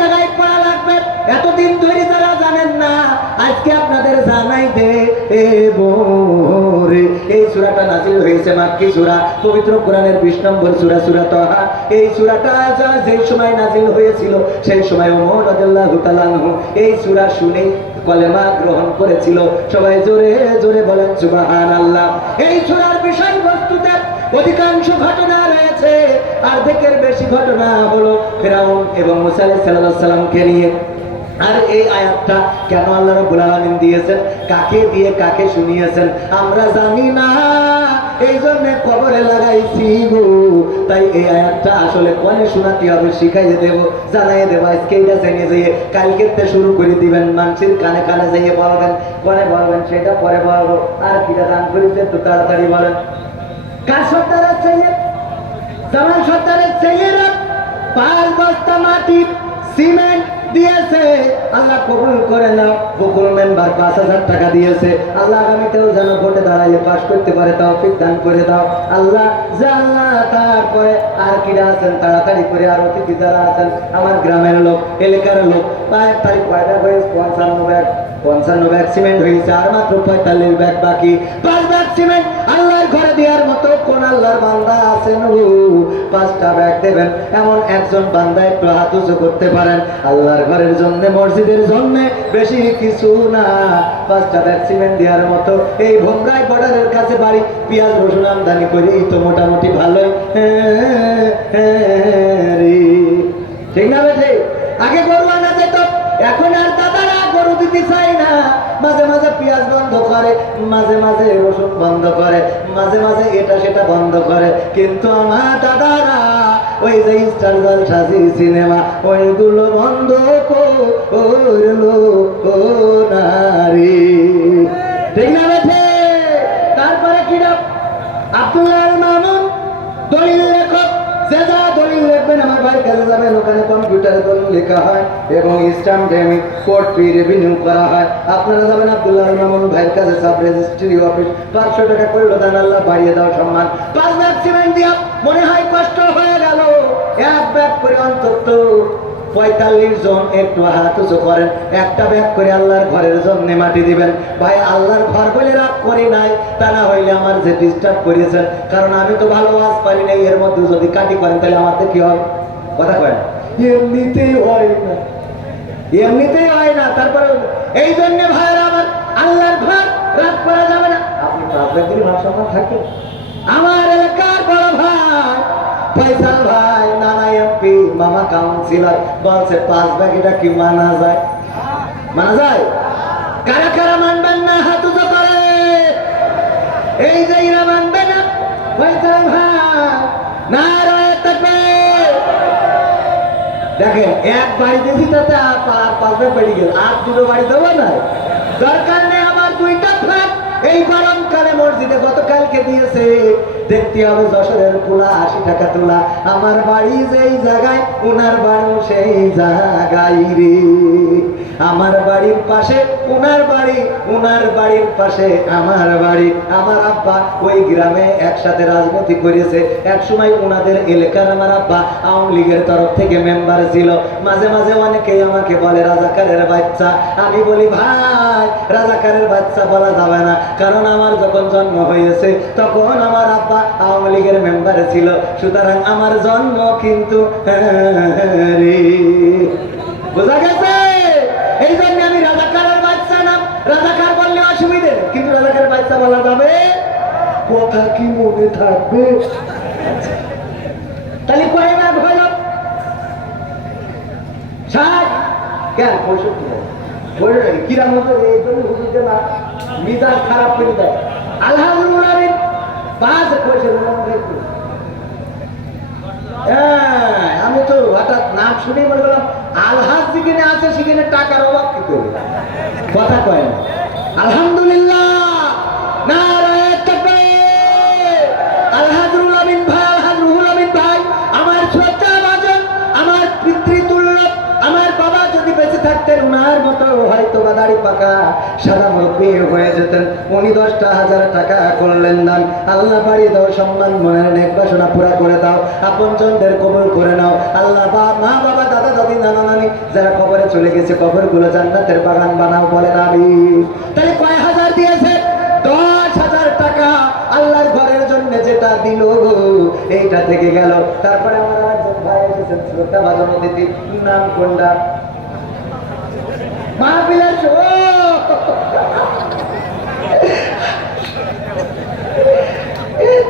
জায়গায় পড়া লাগবে, এতদিন ধরে যারা জানেন না আজকে আপনাদের জানাই দেব। এই সূরাটা নাযিল হয়েছে মাক্কি সূরা, পবিত্র কোরআনের 20 নম্বর সূরা, সূরা তাহা। এই সূরাটা যে সময় নাযিল হয়েছিল সেই সময় ওমর রাদিয়াল্লাহু তাআলা আনহু এই সূরা শুনে কলেমা গ্রহণ করেছিল। সবাই জোরে জোরে বলেন সুবহানাল্লাহ। এই সূরার বিষয়বস্তুতে অধিকাংশ ঘটনা রয়েছে, অর্ধেকের বেশি ঘটনা হলো ফিরাউন এবং মুসা আলাইহিস সালামকে নিয়ে। আর এই আয়াতটা কেন আল্লাহ রাব্বুল আলামিন দিয়েছেন, কাকে দিয়ে কাকে শুনিয়েছেন আমরা জানি না, এই জন্য কবরে লাগাইছি গো। তাই এই আয়াতটা আসলে কোনে শোনাতে হবে শিখাইয়ে দেব, জানাইয়ে দেব। আজকে এটা জেনে যেয়ে কালকে থেকে শুরু করে দিবেন, মানুষের কানে কানে যেয়ে বলবেন, কোনে বলবেন সেটা পরে বলবো। আর কিটা দান করেছে একটু তাড়াতাড়ি বলেন। কার সর্দারের ছেলে? জামাল সর্দারের ছেলেরা 5 বস্তা মাটি সিমেন্ট দিয়েছে, আল্লাহ কবুল করে নাও। বকুল মেম্বার 5,000 টাকা দিয়েছে, আল্লাহ আগামীতেও যেন ভোটে দাঁড়াইলে পাশ করতে পারে তৌফিক দান করে দাও আল্লাহ। জাল্লাহ তারপরে আর কিরা আছেন তাড়াতাড়ি করে, আর অতিথি যারা আছেন আমার গ্রামের লোক, এলাকার লোক, তারিখ কয়টা হয়ে 55 ব্যাগ সিমেন্ট হয়েছে, আর মাত্র 45 ব্যাগ বাকি। 5 ব্যাগ সিমেন্ট আল্লাহর ঘরে দেওয়ার মতো কোন আল্লাহর বান্দা আছেন? 5টা ব্যাগ দেবেন এমন একজন বান্দা একটু হাত উঁচু করতে পারেন? আল্লাহর ঘরের জন্য, মসজিদের জন্য বেশি কিছু না, 5টা ব্যাগ সিমেন্ট দেওয়ার মতো। এই ভোমরাই বর্ডারের কাছে বাড়ি, পেঁয়াজ রসুন আমদানি করে এই তো মোটামুটি ভালোই, ঠিক না বেঠে? আগে গরু আনা যেত, এখন আর দাদারা গরু দিতে চায় না। মাঝে মাঝে পেঁয়াজ বন্ধ করে, মাঝে মাঝে রসুন বন্ধ করে, মাঝে মাঝে এটা সেটা বন্ধ করে, কিন্তু আমার দাদারা ওই যে স্টার জলসাজি সিনেমা ওইগুলো বন্ধ করলো নারী, ঠিক না বেঠে? তারপরে কিরা আব্দুল্লাহ মামুন দলিল লেখক, যে যা দলিল লিখবেন আমার ভাইয়ের কাছে যাবেন, ওখানে কম্পিউটারে দলিল লেখা হয় এবং স্ট্যাম্প ডেমি কোর্ট ফি রেভিনিউ করা হয়। আপনারা যাবেন আব্দুল্লাহ মামুন ভাইয়ের কাছে, সাব রেজিস্ট্রি অফিস, 500 টাকা করলো দান, আল্লাহ বাড়িয়ে দাও সম্মান। 5 ব্যাগ সিমেন্ট দিয়া মনে হয় কষ্ট হয়ে গেল, 1 ব্যাগ করে অন্তত 45 জন একটু হাত উঁচু করেন, 1টা ব্যাগ করে আল্লাহর ঘরের জন্য মাটি দিবেন। ভাই আল্লাহর ঘর বলে রাগ করি নাই, তা না হইলে আমার যে ডিস্টার্ব করেছেন, কারণ আমি তো ভালো ওয়াজ পারি নাই, এর মধ্যে যদি কাটি করেন তাহলে আমাদের কি হবে? কথা কয় না, এমনিতেই হয় না, এমনিতেই হয় না। তারপরে এই জন্য ভাইরা আমার, আল্লাহর ঘর রাগ করা যাবে না। আপনি তো আপনার ভাষা থাকেন, আমার এলাকার বড় ভাই ফয়সাল ভাই, নানা এমপি, মামা কাউন্সিলর বলছে 5 ব্যাগ, এটা কি মানা যায়? মানা যায়? কারা কারা মানবেন না হাত উঁচু করে? এই যে এরা মানবে না ফয়সাল ভাই, নারায়ে তাকবীর। দেখেন এক বাড়ি দিয়েছি তাতে আর 5 ব্যাগ বেড়ে গেল, আর 2 বাড়ি দেবো না, দরকার নেই আমার 2টা ফ্ল্যাট এই গরমকালে মসজিদে গতকালকে দিয়েছে। দেখতে হবে যশোরের পোলা 80 টাকা তোলা, আমার বাড়ি যেই জায়গায় উনার বাড়ি সেই জায়গায় রে, আমার বাড়ির পাশে উনার বাড়ি, উনার বাড়ির পাশে আমার বাড়ি। আমার আব্বা ওই গ্রামে একসাথে রাজনীতি করেছে, এক সময় উনাদের এলাকার আমার আব্বা আওয়ামী লীগের তরফ থেকে মেম্বার ছিল। মাঝে মাঝে অনেকেই আমাকে বলে রাজাকারের বাচ্চা, আমি বলি ভাই রাজাকারের বাচ্চা বলা যাবে না, কারণ আমার যখন জন্ম হয়েছে তখন আমার আব্বা আওয়ামী লীগের মেম্বার ছিল, সুতরাং আমার জন্ম কিন্তু বোঝা গেছে? এই জন্য আমি রাজাকারের বাচ্চা না, রাজাকার বললে অসুবিধে নেই, কিন্তু রাজাকারের বাচ্চা বলা যাবে। কথা কি মনে থাকবে? তাহলে কয় ভাগ হইল? 60 কেন 65 কিরা মতো এই জন্য হুজুরকে না মিজাজ খারাপ করে দেয়। আলহামদুলিল্লাহ 5 পয়সা আমি তো হঠাৎ নাম শুনেই মনে করলাম আলহাজ যেখানে আছে সেখানে টাকার অভাব কি করবে, কথা কয় না। আলহামদুলিল্লাহ, নারায়ে তাকবীর। আলহাজুল আমিন ভাই, আলহাজ রুহুল আমিন ভাই আমার শ্রদ্ধা ভাজন, আমার পিতৃতুল্য, আমার বাবা যদি বেঁচে থাকতেন উনার মতো হয়তো বা দাড়ি পাকা সাদা মুখী হয়ে যেতেন। উনি 10,000 টাকা করলেন দান, আল্লাহ বাড়ি দাও সম্মান, মনের নেক বাসনা পুরা করে দাও, আপনজনদের কবুল করে নাও আল্লাহ। মা বাবা, দাদা দাদি, নানা নানি চলে গেছে, কবরগুলো জান্নাতের বাগান বানাও, বলেন আমিন। তাহলে কয় হাজার দিয়েছে? 10,000 টাকা আল্লাহর ঘরের জন্য যেটা দিল এইটা থেকে গেল। তারপরে আমার একজন ভাই এসেছেন, শ্রদ্ধা ভাজন অতিথি, নাম কোনটা মাহফিলের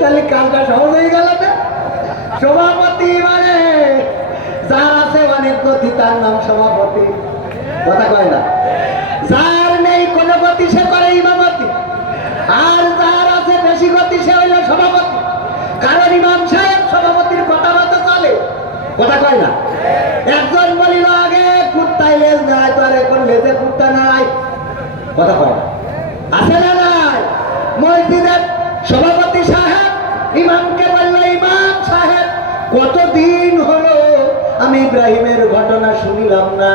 তাহলে কাজটা সহজ হয়ে গেল না? সভাপতি মানে যার আছে অনেক গতি তার নাম সভাপতি, কথা কয় না? যার নেই কোনো গতি সে করে ইমামতি, আর যার আছে বেশি গতি সে হইল সভাপতি। কারণ ইমাম সাহেব সভাপতির কথা মতো চলে, কথা কয় না? একজন বলিল আগে কুত্তাই লেজ নাই, তো আর এখন লেজে কুত্তা নাই, কথা কয় না? আছে না নাই? মসজিদের সভাপতি সাহেব ইমামকে বলল, ইমাম সাহেব কতদিন হলো আমি ইব্রাহিমের ঘটনা শুনিলাম না,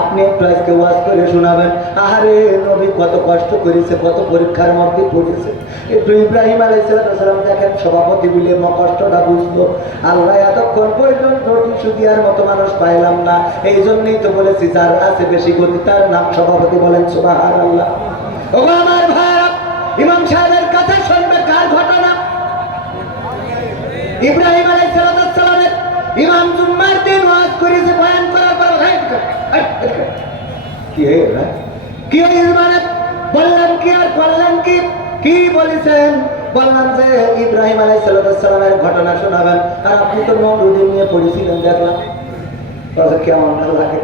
আপনি একটু আজকে ওয়াজ করে শোনাবেন। আরে নবী কত কষ্ট করেছে, কত পরীক্ষার মধ্যে পড়েছে, একটু ইব্রাহিম আলাইহিস সালাম দেখেন সভাপতি বলে কষ্টটা বুঝলো। আল্লাহ এতক্ষণ পর্যন্ত টিসু দেওয়ার মতো মানুষ পাইলাম না, এই জন্যই তো বলেছি যার আছে বেশি গতি তার নাম সভাপতি, বলেন সুবহানাল্লাহ। ও আমার ভাই, ইমাম সাহেবের কাছে শুনবে কার ঘটনা? ইব্রাহিম আলাইহিস সালামের। ইমাম জুম্মার দিন ওয়াজ করেছে, বয়ান করার পর কি হলো, কি হয়েছে মানে বললাম কি আর করলেন কি? কি বলেছেন? বললাম যে ইব্রাহিম আলাইহিস সালামের ঘটনা শোনাবেন, আর আপনি তো নমরুদ নিয়ে পড়েছিলেন, দেখলাম কেমন লাগে।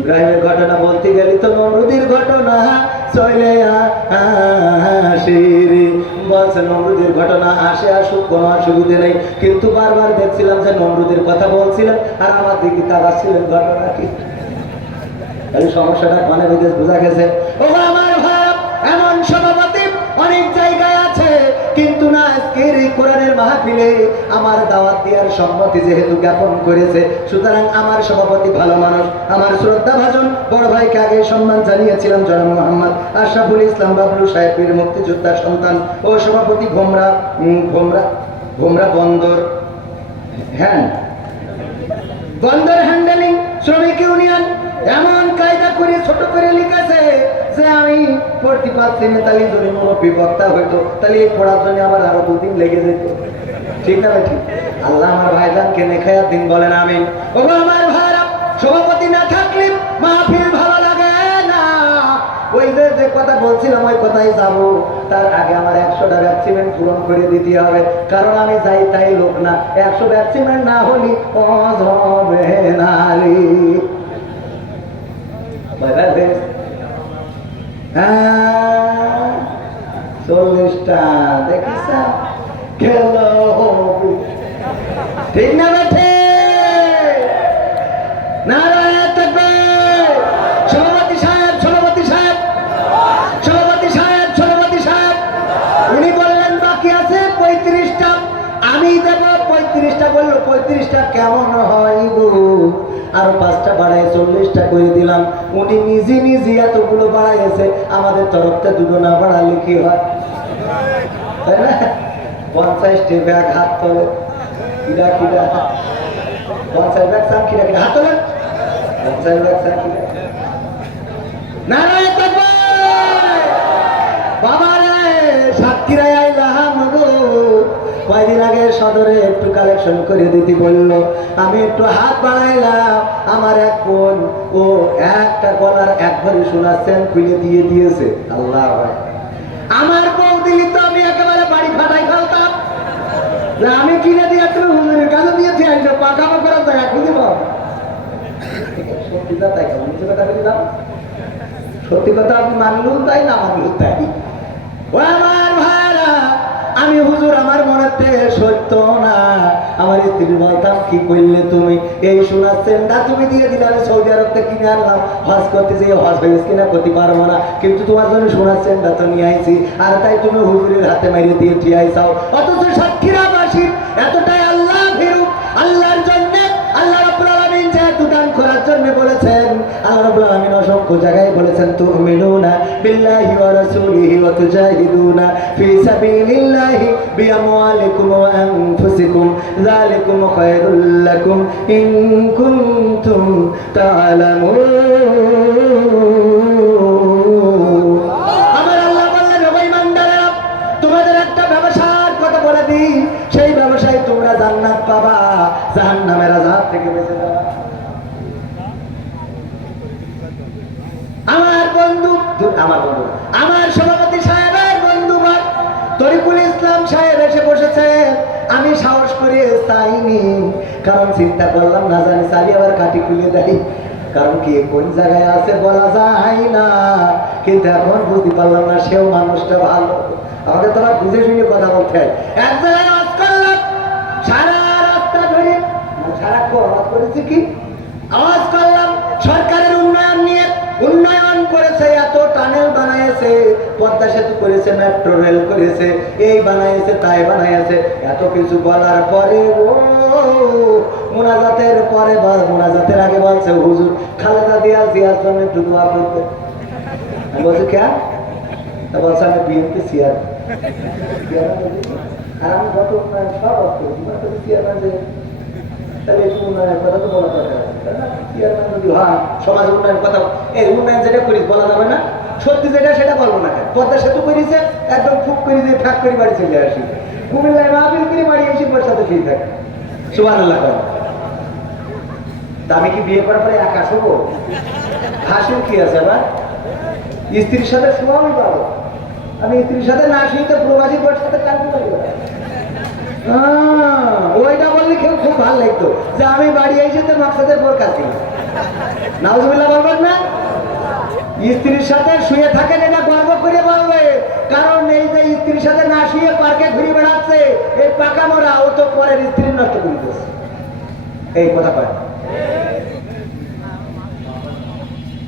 ইব্রাহিমের ঘটনা বলতে গেলে তো নমরুদের ঘটনা চলে আসে, বলছে নমরুদের ঘটনা আসে, আসুক, কোনো অসুবিধে নেই। কিন্তু বারবার দেখছিলাম যে নমরুদের কথা বলছিলেন আর আমার দিকে তাকাচ্ছিলেন, ঘটনা কি? সমস্যাটা মানে বিদেশ বোঝা গেছে। ও আমার ভাই, এমন সভাপতি অনেক জায়গায় আছে, কিন্তু না আজকের এই কোরআনের মাহফিলে আমার দাওয়াত দেওয়ার সম্মতি যেহেতু জ্ঞাপন করেছে, সুতরাং আমার সভাপতি ভালো মানুষ, আমার শ্রদ্ধা ভাজন বড় ভাইকে আগে সম্মান জানিয়েছিলাম, জনাব মোহাম্মদ আশরাফুল ইসলাম বাবলু সাহেবের মুক্তিযোদ্ধার সন্তান ও সভাপতি ভোমরা বন্দর বন্দর হ্যান্ডেলিং শ্রমিক ইউনিয়ন এমন কায়দা করে ছোট করে লিখেছে যে আমি পড়তে পারছি না, তাহলে যদি মুরব্বী বক্তা হইতো তাহলে এই পড়ার জন্য আমার আরো 2 দিন লেগে যেত, ঠিক না ঠিক? আল্লাহ আমার ভাইজানকে নেখায়াত দিন, বলেন আমিন। ও আমার ভাইরা, সভাপতি না থাকলে মাহফিল ভালো লাগে না। ওই যে কথা বলছিলাম ওই কথাই যাবো, তার আগে আমার 100টা ভ্যাকসিমেন্ট পূরণ করে দিতে হবে, কারণ আমি যাই তাই লোক না, 100 ভ্যাকসিমেন্ট না হলে অজ হবে না রে। 40টা দেখিস গেল, ঠিক না বেঠে? নারায়ণ তাকবীর। সভাপতি সাহেব, সভাপতি সাহেব, সভাপতি সাহেব, সভাপতি সাহেব উনি বললেন বাকি আছে 35টা, আমি দেব 35টা। বললো 35টা কেমন হয় গো? আরো 5টা বাড়াই 40টা করে দিলাম। উনি নিজে নিজে এতগুলো বাড়াইছে, আমাদের তরফটা 2 না বাড়ালে কি হয়, তাই না? 50টি ব্যাগ হাত তোলে, কিরা কিরা 50 ব্যাগ সাম, কিরা কিরা হাত তোলে, 50 ব্যাগ সাম, কিরা নারায়ণ তাকবীর। বাবা রে, সাতক্ষীরায় আইলাম গো, কয়দিন আগে সদরে একটু কালেকশন করে দিতে বললো, আমি একটু হাত বাড়াইলাম, আমার এক বোন ও একটা গলার এক ভরি সোনার চেন খুলে দিয়ে দিয়েছে। আল্লাহ, আমার বউ দিলি তো আমি একেবারে বাড়ি ফাটাই ফেলতাম, আমি কিনে দিয়ে তুমি হুজুরের কাছে দিয়ে দিয়ে আসবো, পাকামো করার জায়গা খুঁজে পাবো। সত্যি কথা কেমন মিছে কথা বলি দাও, সত্যি কথা আপনি মানলেও তাই, না মানলেও তাই। ও আমার ভাইরা, আমি হুজুর আমার মনেতে সত্য না, আমার স্ত্রী বলতাম কি করলে তুমি, এই সোনার চেনটা তুমি দিয়ে দিলে, আমি সৌদি আরব থেকে কিনে আনলাম, হজ করতে যেয়ে হজ হয়েছে কিনা করতে পারবো না, কিন্তু তোমার জন্য সোনার চেনটা তো নিয়ে আইছি, আর তাই তুমি হুজুরের হাতে মেরে দিয়ে ঠিয়াই চাও। অথচ সাতক্ষীরাবাসী এতটাই আল্লাহ ভীরু, আল্লাহর জন্য আল্লাহ রাব্বুল আলামিন যেহেতু দান করার জন্য বলেছেন, আল্লাহ রাব্বুল আলামিন অসংখ্য জায়গায় বলেছেন তুমিনুনা বিল্লাহি ওয়া রাসূলিহি ওয়া তুজাহিদুনা ফি সাবিলিল্লাহি বিআমওয়ালিকুম ওয়া আনফুসিকুম যালিকুম খায়রুল লাকুম ইন কুনতুম তা'লামুন। আমার আল্লাহ বললেন ও ঈমানদারেরা তোমাদের একটা ব্যবসার কথা বলে দিই, সেই ব্যবসায় তোমরা জান্নাত পাবা, জাহান্নামের আযাব থেকে বেঁচে যাবা। আমার সভাপতি সাহেবের বন্ধু তরিকুল ইসলাম সাহেব এসে বসেছে। আমি সাহস করে চাইনি, কারণ চিন্তা করলাম না জানি চালি আবার কাটি খুলে দেয়, কারণ কি কোন জায়গায় আছে বলা যায় না। কিন্তু এখন বুঝতে পারলাম না সেও মানুষটা ভালো, আমাকে তোরা বুঝে শুনে কথা বলতে হয়। এক জায়গায় আওয়াজ করলাম সারা রাস্তা ধরে, সারাক্ষণ আওয়াজ করেছি কি আওয়াজ করলাম সরকারের উন্নয়ন নিয়ে। উন্নয়ন করেছে, এত টানেল বানাইছে, পদ্মা সেতু করেছে, মেট্রো রেল করেছে, এই বানাইছে তাই বানাইছে। এত কিছু বলার পরে ও মুনাজাতের পরে মুনাজাতের আগে বলছে হুজুর খালেদা জিয়ার জন্য একটু দোয়া করতে। আমি বলছি কেন? তা বলছে আমি বিএনপি চেয়ার, আর আমি যত উন্নয়ন সব করছি চেয়ারম্যান, তাহলে একটু উন্নয়নের কথা তো বলা দরকার আছে, তাই না? চেয়ারম্যান যদি হয় সমাজ উন্নয়নের কথা, এই উন্নয়ন যেটা করিস বলা যাবে না, সত্যি যেটা সেটা বলবো না। কেন পদ্মা সেতু করেছে একদম ফুক করে দিয়ে ফাঁক করে বাড়ি চলে আসি, কুমিল্লায় মাহফিল করে বাড়ি এসে সাথে ফিরে থাকে। সুবহানাল্লাহ। তা আমি কি বিয়ে করার পরে একা শোবো? হাসির কি আছে আবার? স্ত্রীর সাথে শোয়াবই পাবো, আমি স্ত্রীর সাথে না শুয়ে তো প্রবাসী বোর সাথে কাটতে পারি। ওইটা বললে কেউ খুব ভালো লাগতো যে আমি বাড়ি এসে তো মাকসাদের বোর কাছে নাউজুবিল্লাহ বলবেন না? স্ত্রীর সাথে শুয়ে থাকেন এটা গর্ব করে বলবে, কারণ এই যে স্ত্রীর সাথে না শুয়ে পার্কে ঘুরে বেড়াচ্ছে এই পাকা মোড়া, ও তো পরের স্ত্রীর নষ্ট করে দিচ্ছে। এই কথা পায়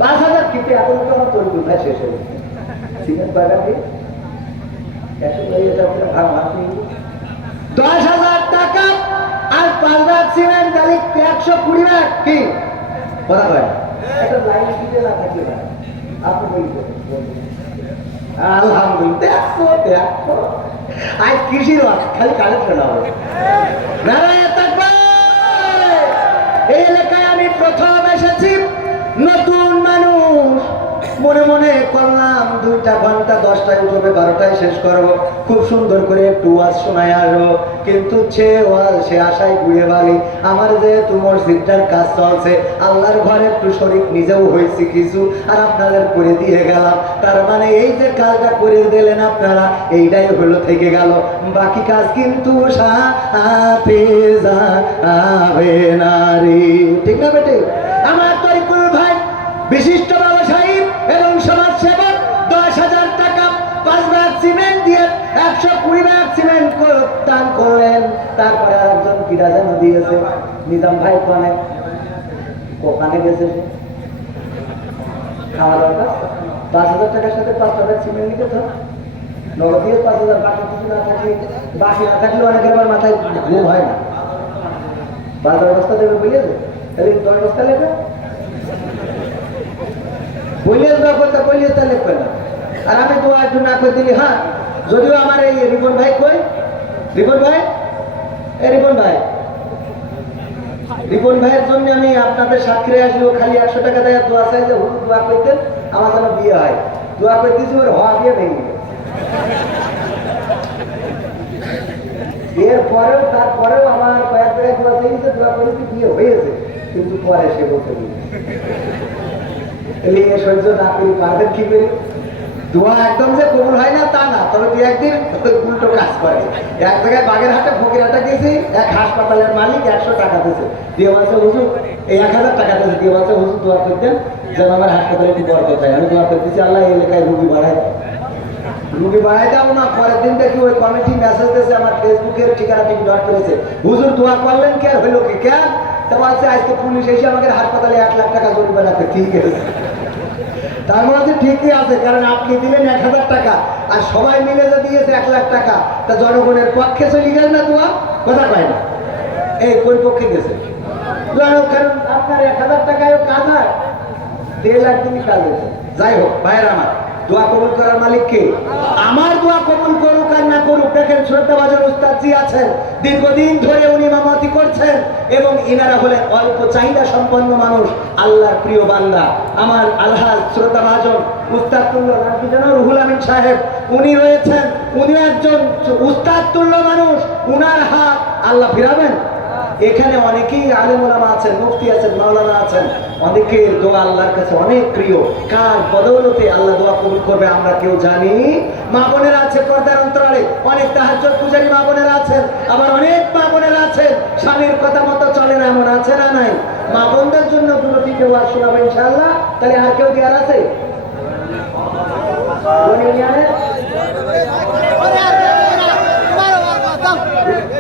5,000 কিনতে এখন তো আমার তৈরি কোথায় শেষ হয়ে গেছে। সিমেন্ট বাগান দিয়ে 10,000 টাকা আর 5 লাখ সিমেন্ট, তাহলে 120 লাখ কি কথা পায়? একটা লাইন দিতে না থাকলে না আপনি বলবেন আলহামদুলিল্লাহ। দেখো আজ কৃষির খালি কালেকশন হবে। নারায়ণ তাকবীর। এই এলাকায় আমি প্রথম এসেছি, নতুন মানুষ, মনে মনে করলাম 2টা ঘন্টা 10টায় উঠবে 12টায় শেষ করবো, খুব সুন্দর করে একটু ওয়াজ শোনায় আসবো। কিন্তু সে আশায় ঘুরে বালি আমার যেহেতু মসজিদটার কাজ চলছে, আল্লাহর ঘরে একটু শরীক নিজেও হয়েছি কিছু, আর আপনাদের করে দিয়ে গেলাম। তার মানে এই যে কাজটা করে দিলেন আপনারা, এইটাই হলো থেকে গেল, বাকি কাজ কিন্তু সাথে যাবে না রে। ঠিক না বেটে? আমার তরিকুল ভাই বিশিষ্ট ব্যবসায়ী এবং সমাজসেবক 10,000 টাকা 5 লাখ সিমেন্ট দিয়ে 120 লাখ সিমেন্ট দান করলেন। তারপরে আরেকজন কিরা যেন দিয়েছে, নিজাম ভাই ওখানে গেছে খাওয়া দাওয়া 5,000 টাকার সাথে 5 টাকার সিমেন্ট নিতে তো নগদ দিয়ে 5,000, বাকি কিছু না থাকলে, বাকি না থাকলে অনেকের আবার মাথায় ঘুম হয় না। 12 বস্তা দেবে বুঝেছে, তাহলে 10 বস্তা লেগে বলিয়ে দোয়া করতে বলিয়ে তা লিখবে না। আর আমি দোয়া একটু না করে দিলি, হ্যাঁ যদিও আমার এই রিপন ভাই কই, রিপন ভাই, এই রিপন ভাই, রিপন ভাইয়ের জন্য আমি আপনাদের সাক্ষী আসবো, খালি 100 টাকা দেয় দোয়া চাই যে হুজুর দোয়া করতেন আমার যেন বিয়ে হয়, দোয়া করতেছি ওর হওয়া বিয়ে ভেঙে গেল। এরপরেও তারপরেও আমার কয়েক জায়গায় দোয়া চাইছে, দোয়া করেছি বিয়ে হয়েছে, কিন্তু পরে সে বলতে সহ্য না করি পারবেন কি করে? দোয়া একদম যে কবুল হয় না তা না, তবে 2-1 দিন উল্টো কাজ করে। এক জায়গায় বাগেরহাটে ফকিরহাটে গেছি, এক হাসপাতালের মালিক 100 টাকা দিয়েছে, দিয়ে বলছে হুজুর এই 1,000 টাকা দিয়েছে, দিয়ে বলছে হুজুর দোয়া করতেন যেন আমার হাসপাতালে একটু বরকত হয়। আমি দোয়া করতেছি আল্লাহ এই এলাকায় রুগী বাড়াই দাও, রুগী বাড়াই দাও না। পরের দিন দেখি ওই কমিটি মেসেজ দিয়েছে, আমার ফেসবুকের ঠিকানা ঠিক ডট করেছে, হুজুর দোয়া করলেন কি আর হইল কি কেন? তা বলছে আজকে পুলিশ এসে আমাকে হাসপাতালে 1 লাখ টাকা জরিমানা রাখতে। ঠিক আছে, তার মধ্যে ঠিকই আছে, কারণ আপনি দিলেন 1,000 টাকা আর সবাই মিলে যে দিয়েছে 1 লাখ টাকা, তা জনগণের পক্ষে চলে গেল না দোয়া? কথা পায় না, এই কোন পক্ষে গেছে? কারণ আপনার 1,000 টাকায় কাজ হয়, 1.5 লাখ দিনই কাজ হয়েছে। যাই হোক ভাইয়ের আমার, দোয়া কবুল করার মালিক কে? আমার দোয়া কবুল করুক আর না করুক, দেখেন শ্রদ্ধাভাজন উস্তাদজি আছেন, দীর্ঘদিন ধরে উনি ইমামতি করছেন এবং ইনারা হলেন অল্প চাহিদা সম্পন্ন মানুষ, আল্লাহর প্রিয় বান্দা। আমার আলহাজ শ্রদ্ধাভাজন উস্তাদ তুল্য রুহুল আমিন সাহেব উনি রয়েছেন, উনি একজন উস্তাদ তুল্য মানুষ, উনার হাত আল্লাহ ফিরাবেন। এখানে অনেকেই আলেম ওলামা আছেন, মুফতি আছেন, মাওলানা আছেন, অনেকের দোয়া আল্লাহর কাছে অনেক প্রিয়। কার বদৌলতে আল্লাহ দোয়া কবুল করবে আমরা কেউ জানি? মা বোনেরা আছে পর্দার অন্তরালে, অনেক তাহাজ্জুদ পূজারী মা বোনেরা আছেন, আবার অনেক মা বোনেরা আছেন স্বামীর কথা মতো চলে না, এমন আছে না নাই? মা বোনদের জন্য দুটি কেউ আর শোনাবো ইনশাআল্লাহ। তাহলে আর কেউ কি আর আছে?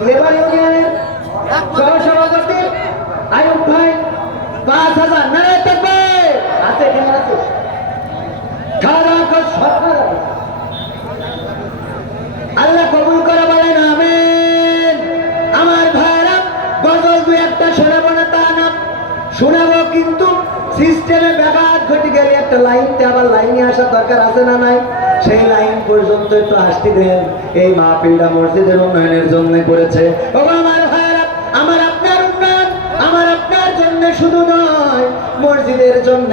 লেবার ইউনিয়নের সহসভাপতি আয়ুব ভাই 5,000 নারে তাকবীর আছে, কেমন আছে? খাওয়া দাওয়া করে সরকার আল্লাহ কবুল করে বলেন আমিন। আমার ভাইরা গজল দুই একটা শোনাবো না তা না, শোনাবো, কিন্তু সিস্টেমে ব্যাঘাত ঘটে গেলে একটা লাইনতে আবার লাইনে আসার দরকার আছে না নাই? সেই লাইন পর্যন্ত একটু আসতে দেন। এই মাহফিলটা মসজিদের উন্নয়নের জন্য করেছে। ও আমার ভাইরা, আমার আপনার উন্নয়ন আমার আপনার জন্য শুধু নয়, মসজিদের জন্য।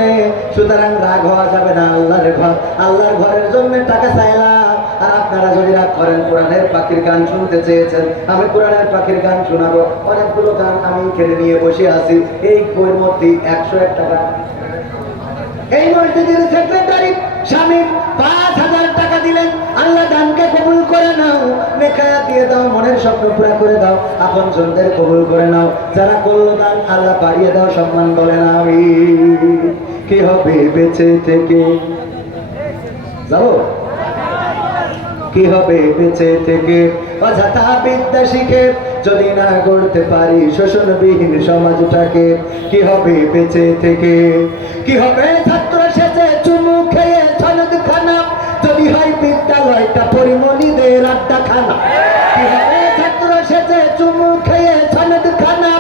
সুতরাং রাগ হওয়া যাবে না। আল্লাহর ঘরের জন্য টাকা চাইলাম, আর আপনারা যদি রাগ করেন, কোরআনের পাখির গান শুনতে চেয়েছেন, আমি কোরআনের পাখির গান শোনাবো। অনেকগুলো গান আমি কেড়ে নিয়ে বসে আছি, এই বইয়ের মধ্যে 101 টাকা। এই মসজিদের সেক্রেটারি স্বামী 5,000 টাকা দিলেন। আল্লাহ দানকে কবুল করে নাও, নেখায়া দিয়ে দাও, মনের স্বপ্ন পুরা করে দাও, আপন জনদের কবুল করে নাও। যারা করলো দান আল্লাহ বাড়িয়ে দাও, সম্মান বলেন আমি। কি হবে বেঁচে থেকে? যাবো? কি হবে বেঁচে থেকে অযথা বিদ্যা শিখে যদি না গড়তে পারি শোষণবিহীন সমাজটাকে? কি হবে বেঁচে থেকে? কি হবে ছাত্র সেজে চুমু খেয়ে সনদ খানা যদি হয় বিদ্যালয়টা পরিমণিদের আড্ডাখানা? কি হবে ছাত্র সেজে চুমু খেয়ে সনদ খানা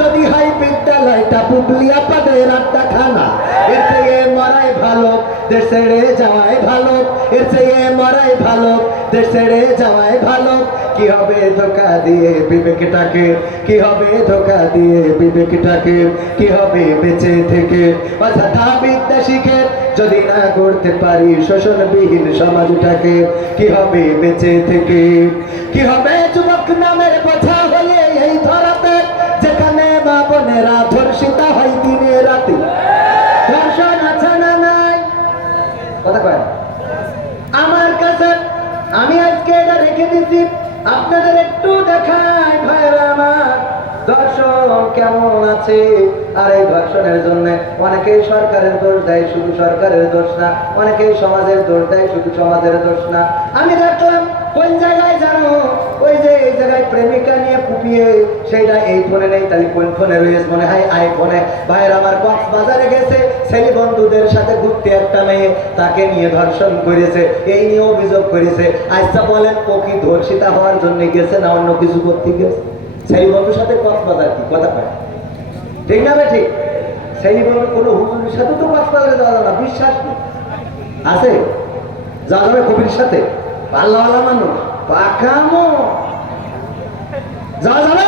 যদি হয় বিদ্যালয়টা পুবলিয়া পাদের আড্ডাখানা? এর থেকে মরাই ভালো, দেশ ছেড়ে যাওয়াই ভালো, এর থেকে মরাই ভালো, দেশ ছেড়ে যাওয়াই ভালো। কি হবে ধোকা দিয়ে বিবেকটাকে? কি হবে ধোকা দিয়ে বিবেকটাকে? কি হবে বেঁচে থেকে অযথা বিদ্যা শিখে যদি না করতে পারি শোষণবিহীন সমাজটাকে? কি হবে বেঁচে থেকে? কি হবে যুবক নামের কথা হয়ে এই ধরাতে, যেখানে মা বোনেরা ধর্ষিতা হয় দিনে রাতে? ধর্ষণ আছে না নাই? কথা কয় আমার কাছে, আমি আজকে এটা রেখে দিচ্ছি আপনাদের একটু দেখাই ভাইরা আমার ধর্ষণ কেমন আছে। আর এই ধর্ষণের জন্য অনেকেই সরকারের দোষ দেয়, শুধু সরকারের দোষ না, অনেকেই সমাজের দোষ দেয়, শুধু সমাজের দোষ না। আমি দেখলাম কোন জায়গায় জানো, ওই যে এই জায়গায় প্রেমিকা নিয়ে পুপিয়ে, সেইটা এই ফোনে নেই, তাহলে কোন ফোনে রয়েছে? মনে হয় আইফোনে। ভাইয়ের আমার কক্সবাজারে গেছে ছেলে বন্ধুদের সাথে ঘুরতে, একটা মেয়ে তাকে নিয়ে ধর্ষণ করেছে, এই নিয়ে অভিযোগ করেছে। আচ্ছা বলেন, ও কি ধর্ষিতা হওয়ার জন্য গেছে না অন্য কিছু করতে গেছে? ছেলে বন্ধুর সাথে কক্সবাজার কি কথা পায়? ঠিক না ভাই? ঠিক। ছেলে বন্ধু কোনো হুজুরের সাথে তো কক্সবাজারে যাওয়া যাবে না, বিশ্বাস নেই আছে? যাওয়া যাবে কবির সাথে? আল্লাহ মানুষ পাকামো যাওয়া যাবে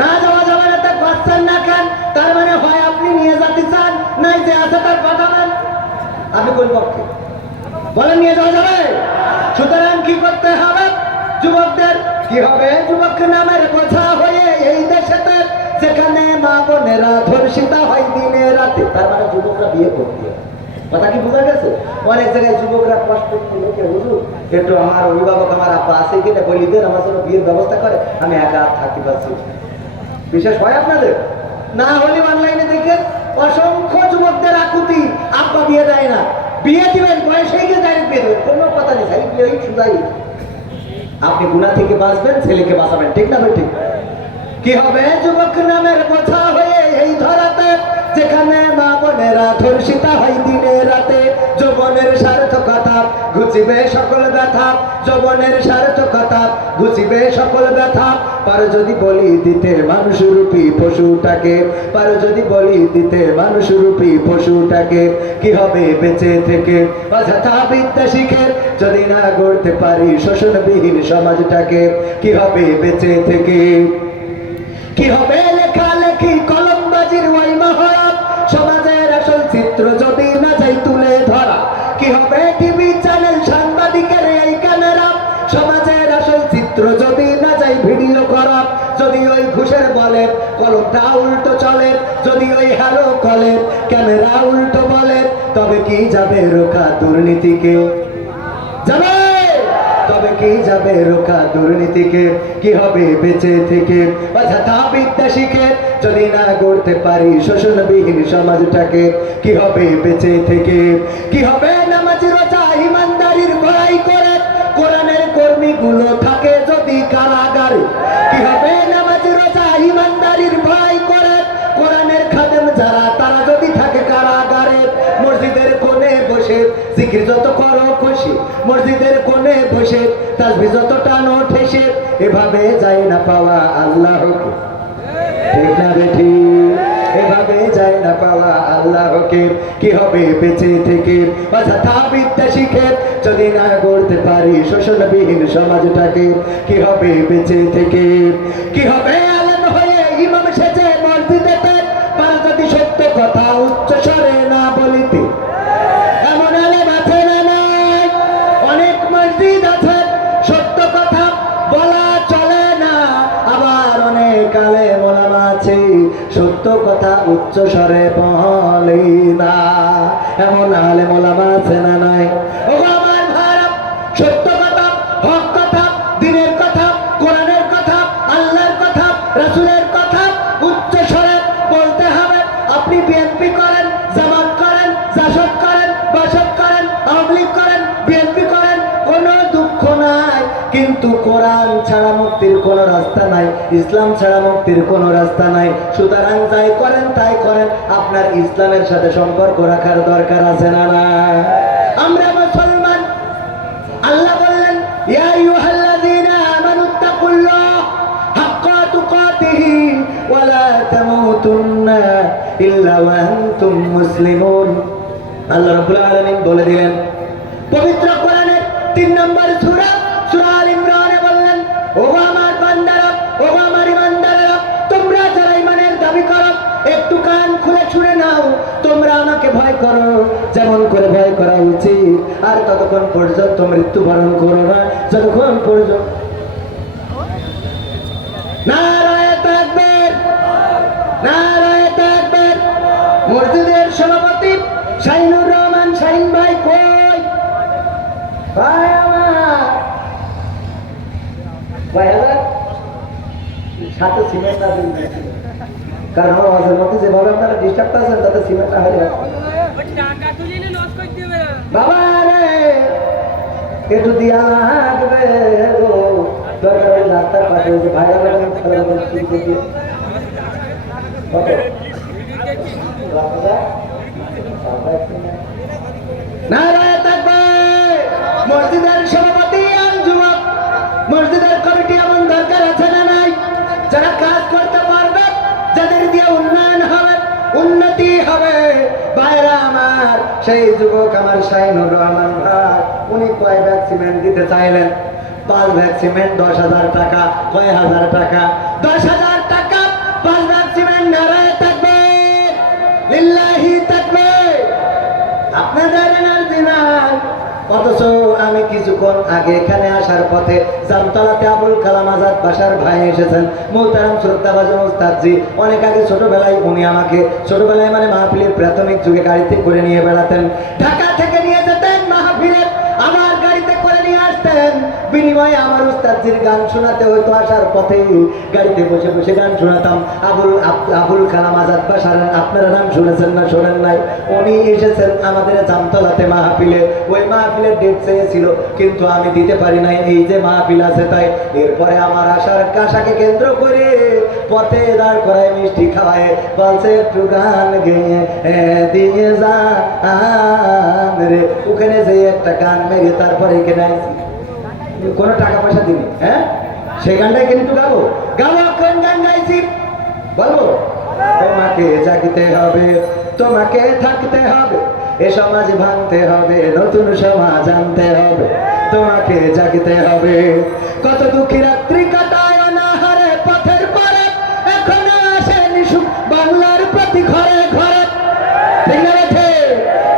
না? যাওয়া যাবে না। তার বাচ্চার না খান, তার মানে হয় আপনি নিয়ে যেতে চান, নাই যে আছে তার পাঠাবেন। আপনি কোন পক্ষে বলেন? নিয়ে যাওয়া যাবে? সুতরাং কি করতে হবে যুবকদের? কি হবে যুবক নামের কথা হয়ে এই দেশেতে, যেখানে মা বোনেরা ধর্ষিতা হয় দিনে রাতে? তার মানে যুবকরা বিয়ে করতে হবে। কথা কি বোঝা গেছে? অনেক জায়গায় যুবকরা কষ্ট লোকে হুজুর একটু আমার অভিভাবক আমার আব্বা আছে কিনা বলি দেন, আমার জন্য বিয়ের ব্যবস্থা করে, আমি একা থাকতে পারছি। বিশেষ হয় আপনাদের না হলে অনলাইনে দেখেন অসংখ্য যুবকদের আকুতি, আব্বা বিয়ে দেয় না। বিয়ে দিবেন বয়স হয়ে গিয়ে ডাইরেক্ট বিয়ে দেবেন, কোনো কথা নেই, সাইড বিয়ে শুধাই। আপনি গুনাহ থেকে বাঁচবেন, ছেলেকে বাঁচাবেন, ঠিক না ভাই? ঠিক। কি হবে যুবক নামের কথা হয়ে এই ধরাতে, যেখানে মা বোনেরা ধর্ষিতা হয় দিনে রাতে? যৌবনের সার্থকতা মুছিবে সকল ব্যথা, যৌবনের সার্থকতা ঘুচিবে সকল ব্যথা। পারো যদি বলি দিতে মানুষরূপী পশুটাকে, পারো যদি বলি দিতে মানুষরূপী পশুটাকে, কি হবে বেঁচে থেকে অযথা বিদ্যা শিখে যদি না গড়তে পারি শোষণবিহীন সমাজটাকে, কি হবে বেঁচে থেকে? কি হবে লেখালেখি কলমবাজির ওই মহড়া, সমাজের আসল চিত্র যদি না যাই তুলে ধরা, কি হবে টিভি চ্যানেল সাংবাদিকের এই ক্যামেরা, সমাজের আসল চিত্র যদি না যাই ভিডিও করা, যদি ওই ঘুষের বলে কলমটা উল্টো চলে, যদি ওই হ্যালো কলে ক্যামেরা উল্টো বলে, তবে কি যাবে রোখা দুর্নীতিকে? যাবে, তবে কি যাবে রোখা দুর্নীতিকে? কি হবে বেঁচে থেকে অযথা বিদ্যা শিখে যদি না গড়তে পারি শোষণবিহীন সমাজটাকে, কি হবে বেঁচে থেকে? কি হবে নামাজ রোজা ইমানদারির বড়াই করে কোরআনের কর্মীগুলো থাকে যদি কারাগারে, কি হবে নামাজ রোজা ইমানদারির বড়াই করে কোরআনের খাদেম যারা তারা যদি থাকে কারাগারে? মসজিদের কোণে বসে জিকির যত করো খুশি, মসজিদের কোণে বসে তাসবিহ যত টানো ঠেসে, এভাবে যায় না পাওয়া আল্লাহকে, ঠিক না বেঠি? এভাবে যায় না পাওয়া আল্লাহকে, কি হবে বেঁচে থেকে অযথা বিদ্যা শিখে যদি না গড়তে পারি শোষণবিহীন সমাজটাকে, কি হবে বেঁচে থেকে? কি হবে আলেম হয়ে ইমাম সেজে মসজিদেতে পার যদি সত্য কথা উচ্চ স্বরে না বলিতে? এমন আলেম আছে না নাই? অনেক মসজিদ আছে সত্য কথা বলা চলে না, আবার অনেক আলেম ওলামা আছে সত্য কথা উচ্চ স্বরে বলে না। এমন আলেম ওলামা আছে না নাই? ও আমার ভাইরা, সত্য কথা, হক কথা, দ্বীনের কথা, কোরআনের কথা, আল্লাহর কথা, রাসূলের কথা উচ্চ স্বরে বলতে হবে। আপনি বিএনপি করেন, জামাত করেন, জাসদ করেন, বাসদ করেন, আওয়ামী লীগ করেন, বিএনপি করেন, কোনো দুঃখ নাই, কিন্তু কোরআন ছাড়া মুক্তির কোনো রাস্তা নাই, ইসলাম ছাড়া মুক্তির কোনো রাস্তা নাই। সুতরাং যাই করেন তাই করেন, আপনার ইসলামের সাথে সম্পর্ক রাখার দরকার আছে না না? আমরা মুসলমান, আল্লাহ বললেন ইয়া আইয়ুহাল্লাযীনা আমানুত্তাকুল্লাহ হাক্কা তুকাতিহি ওয়া লা তামুতুন্না ইল্লা ওয়া আনতুম মুসলিমুন। আল্লাহ রাব্বুল আলামিন বলে দিলেন পবিত্র কোরআনের 3 নম্বর সূরা সূরা আল ইমরানে বললেন, ও আমার বান্দারা, ও আমার ইমানদারেরা, তোমরা যারা ঈমানের দাবি করো একটু কান খুলে শুনে নাও, তোমরা আমাকে ভয় করো যেমন করে ভয় করা উচিত, আর ততক্ষণ পর্যন্ত মৃত্যুবরণ করো না যতক্ষণ পর্যন্ত নারায়ে তাকবীর, নারায়ে তাকবীর। মসজিদের সভাপতি শাহিনুর রহমান শাহিন ভাই কই? ভাই আমার ভাই হাজার সাথে সিমেন্ট আছে, কারণ আমাদের মধ্যে যেভাবে আপনারা ডিস্টার্ব আছেন তাতে সিমেন্টটা হয়ে যাবে। বাবা রে একটু দিয়া লাগবে গো, দরকার হলে রাস্তার পাশে হয়েছে ভাই আমার নারায়ে তাকবীর। মসজিদের সভাপতি আর যুবক, মসজিদের কমিটি এমন দরকার আছে না নাই? যারা কাজ করতে পারবে, যাদের দিয়ে উন্নয়ন হবে, উন্নতি হবে। ভাইরা আমার, সেই যুবক আমার শাহিনুর রহমান ভাই, উনি কয় ব্যাগ সিমেন্ট দিতে চাইলেন? 5 ব্যাগ সিমেন্ট 10,000 টাকা। কয় হাজার টাকা? 10,000 টাকা, 5 ব্যাগ সিমেন্ট। নারায়ে তাকবীর, লিল্লাহি তাকবীর। আপনাদের এনার্জি নাই, অথচ আমি কিছুক্ষণ আগে এখানে আসার পথে জামতলাতে আবুল কালাম আজাদ বাসার ভাই এসেছেন, মুহতারাম শ্রদ্ধাভাজন ওস্তাদজি। অনেক আগে ছোটবেলায় উনি আমাকে, ছোটবেলায় মানে মাহফিলের প্রাথমিক যুগে গাড়িতে করে নিয়ে বেড়াতেন, ঢাকা থেকে নিয়ে যেতেন মাহফিলে, আমার গাড়িতে করে নিয়ে আসতেন। বিনিময়ে আমার উস্তাদজির গান শোনাতে হয়তো, আসার পথে গাড়িতে বসে বসে গান শোনাতাম। আবুল কালাম আজাদ বাসার, আপনারা নাম শুনেছেন না শোনেন নাই? উনি এসেছেন আমাদের জামতলাতে মাহফিলে। ওই মাহফিলের ডেট চেয়েছিল কিন্তু আমি দিতে পারি নাই, এই যে মাহফিল আছে তাই। এরপরে আমার আসার আশাকে কেন্দ্র করে পথে দাঁড় করায় মিষ্টি খাওয়ায়, বলছে একটু গান গেয়ে দিয়ে যান রে ওখানে যে একটা গান মেরে তারপরে এখানে আইছি, কোনো টাকা পয়সা দিবি? হ্যাঁ, সেই গানটাই কিন্তু গাবো। গাবো, কোন গান গাইছি বলবো? তোমাকে জাগতে হবে, তোমাকে থাকতে হবে, এ সমাজ ভাঙতে হবে, নতুন সমাজ আনতে হবে, তোমাকে জাগতে হবে। কত দুঃখী রাত্রি কাটায় অনাহারে পথের পরে, এখনো আসেনি সুখ বাংলার প্রতি ঘরে ঘরে। ঠিক না বেঠে?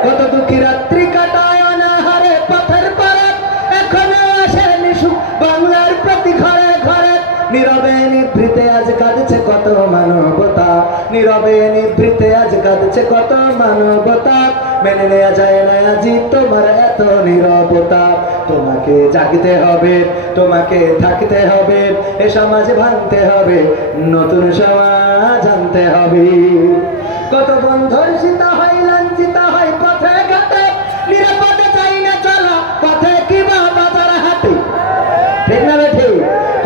কত দুঃখী রাত্রি কাটায় অনাহারে পথের পরে, এখনো আসেনি সুখ বাংলার প্রতি ঘরে ঘরে। নীরবে নিভৃতে আজ কাঁদছে কত মানবতা, নীরবে নিভৃতে আজ কাঁদছে কত মানবতা। মেনে নেওয়া যায় না আজি তোমার এত নীরবতা। তোমাকে জাগতে হবে, তোমাকে থাকতে হবে, এ সমাজ ভাঙতে হবে, নতুন সমাজ আনতে হবে। কত বন্ধুর সীতা হয়, লাঞ্ছিতা হয় পথে ঘাটে, নিরাপদে চাই না চলা পথে কিবা বাজার হাটে। ঠিক না বেঠি?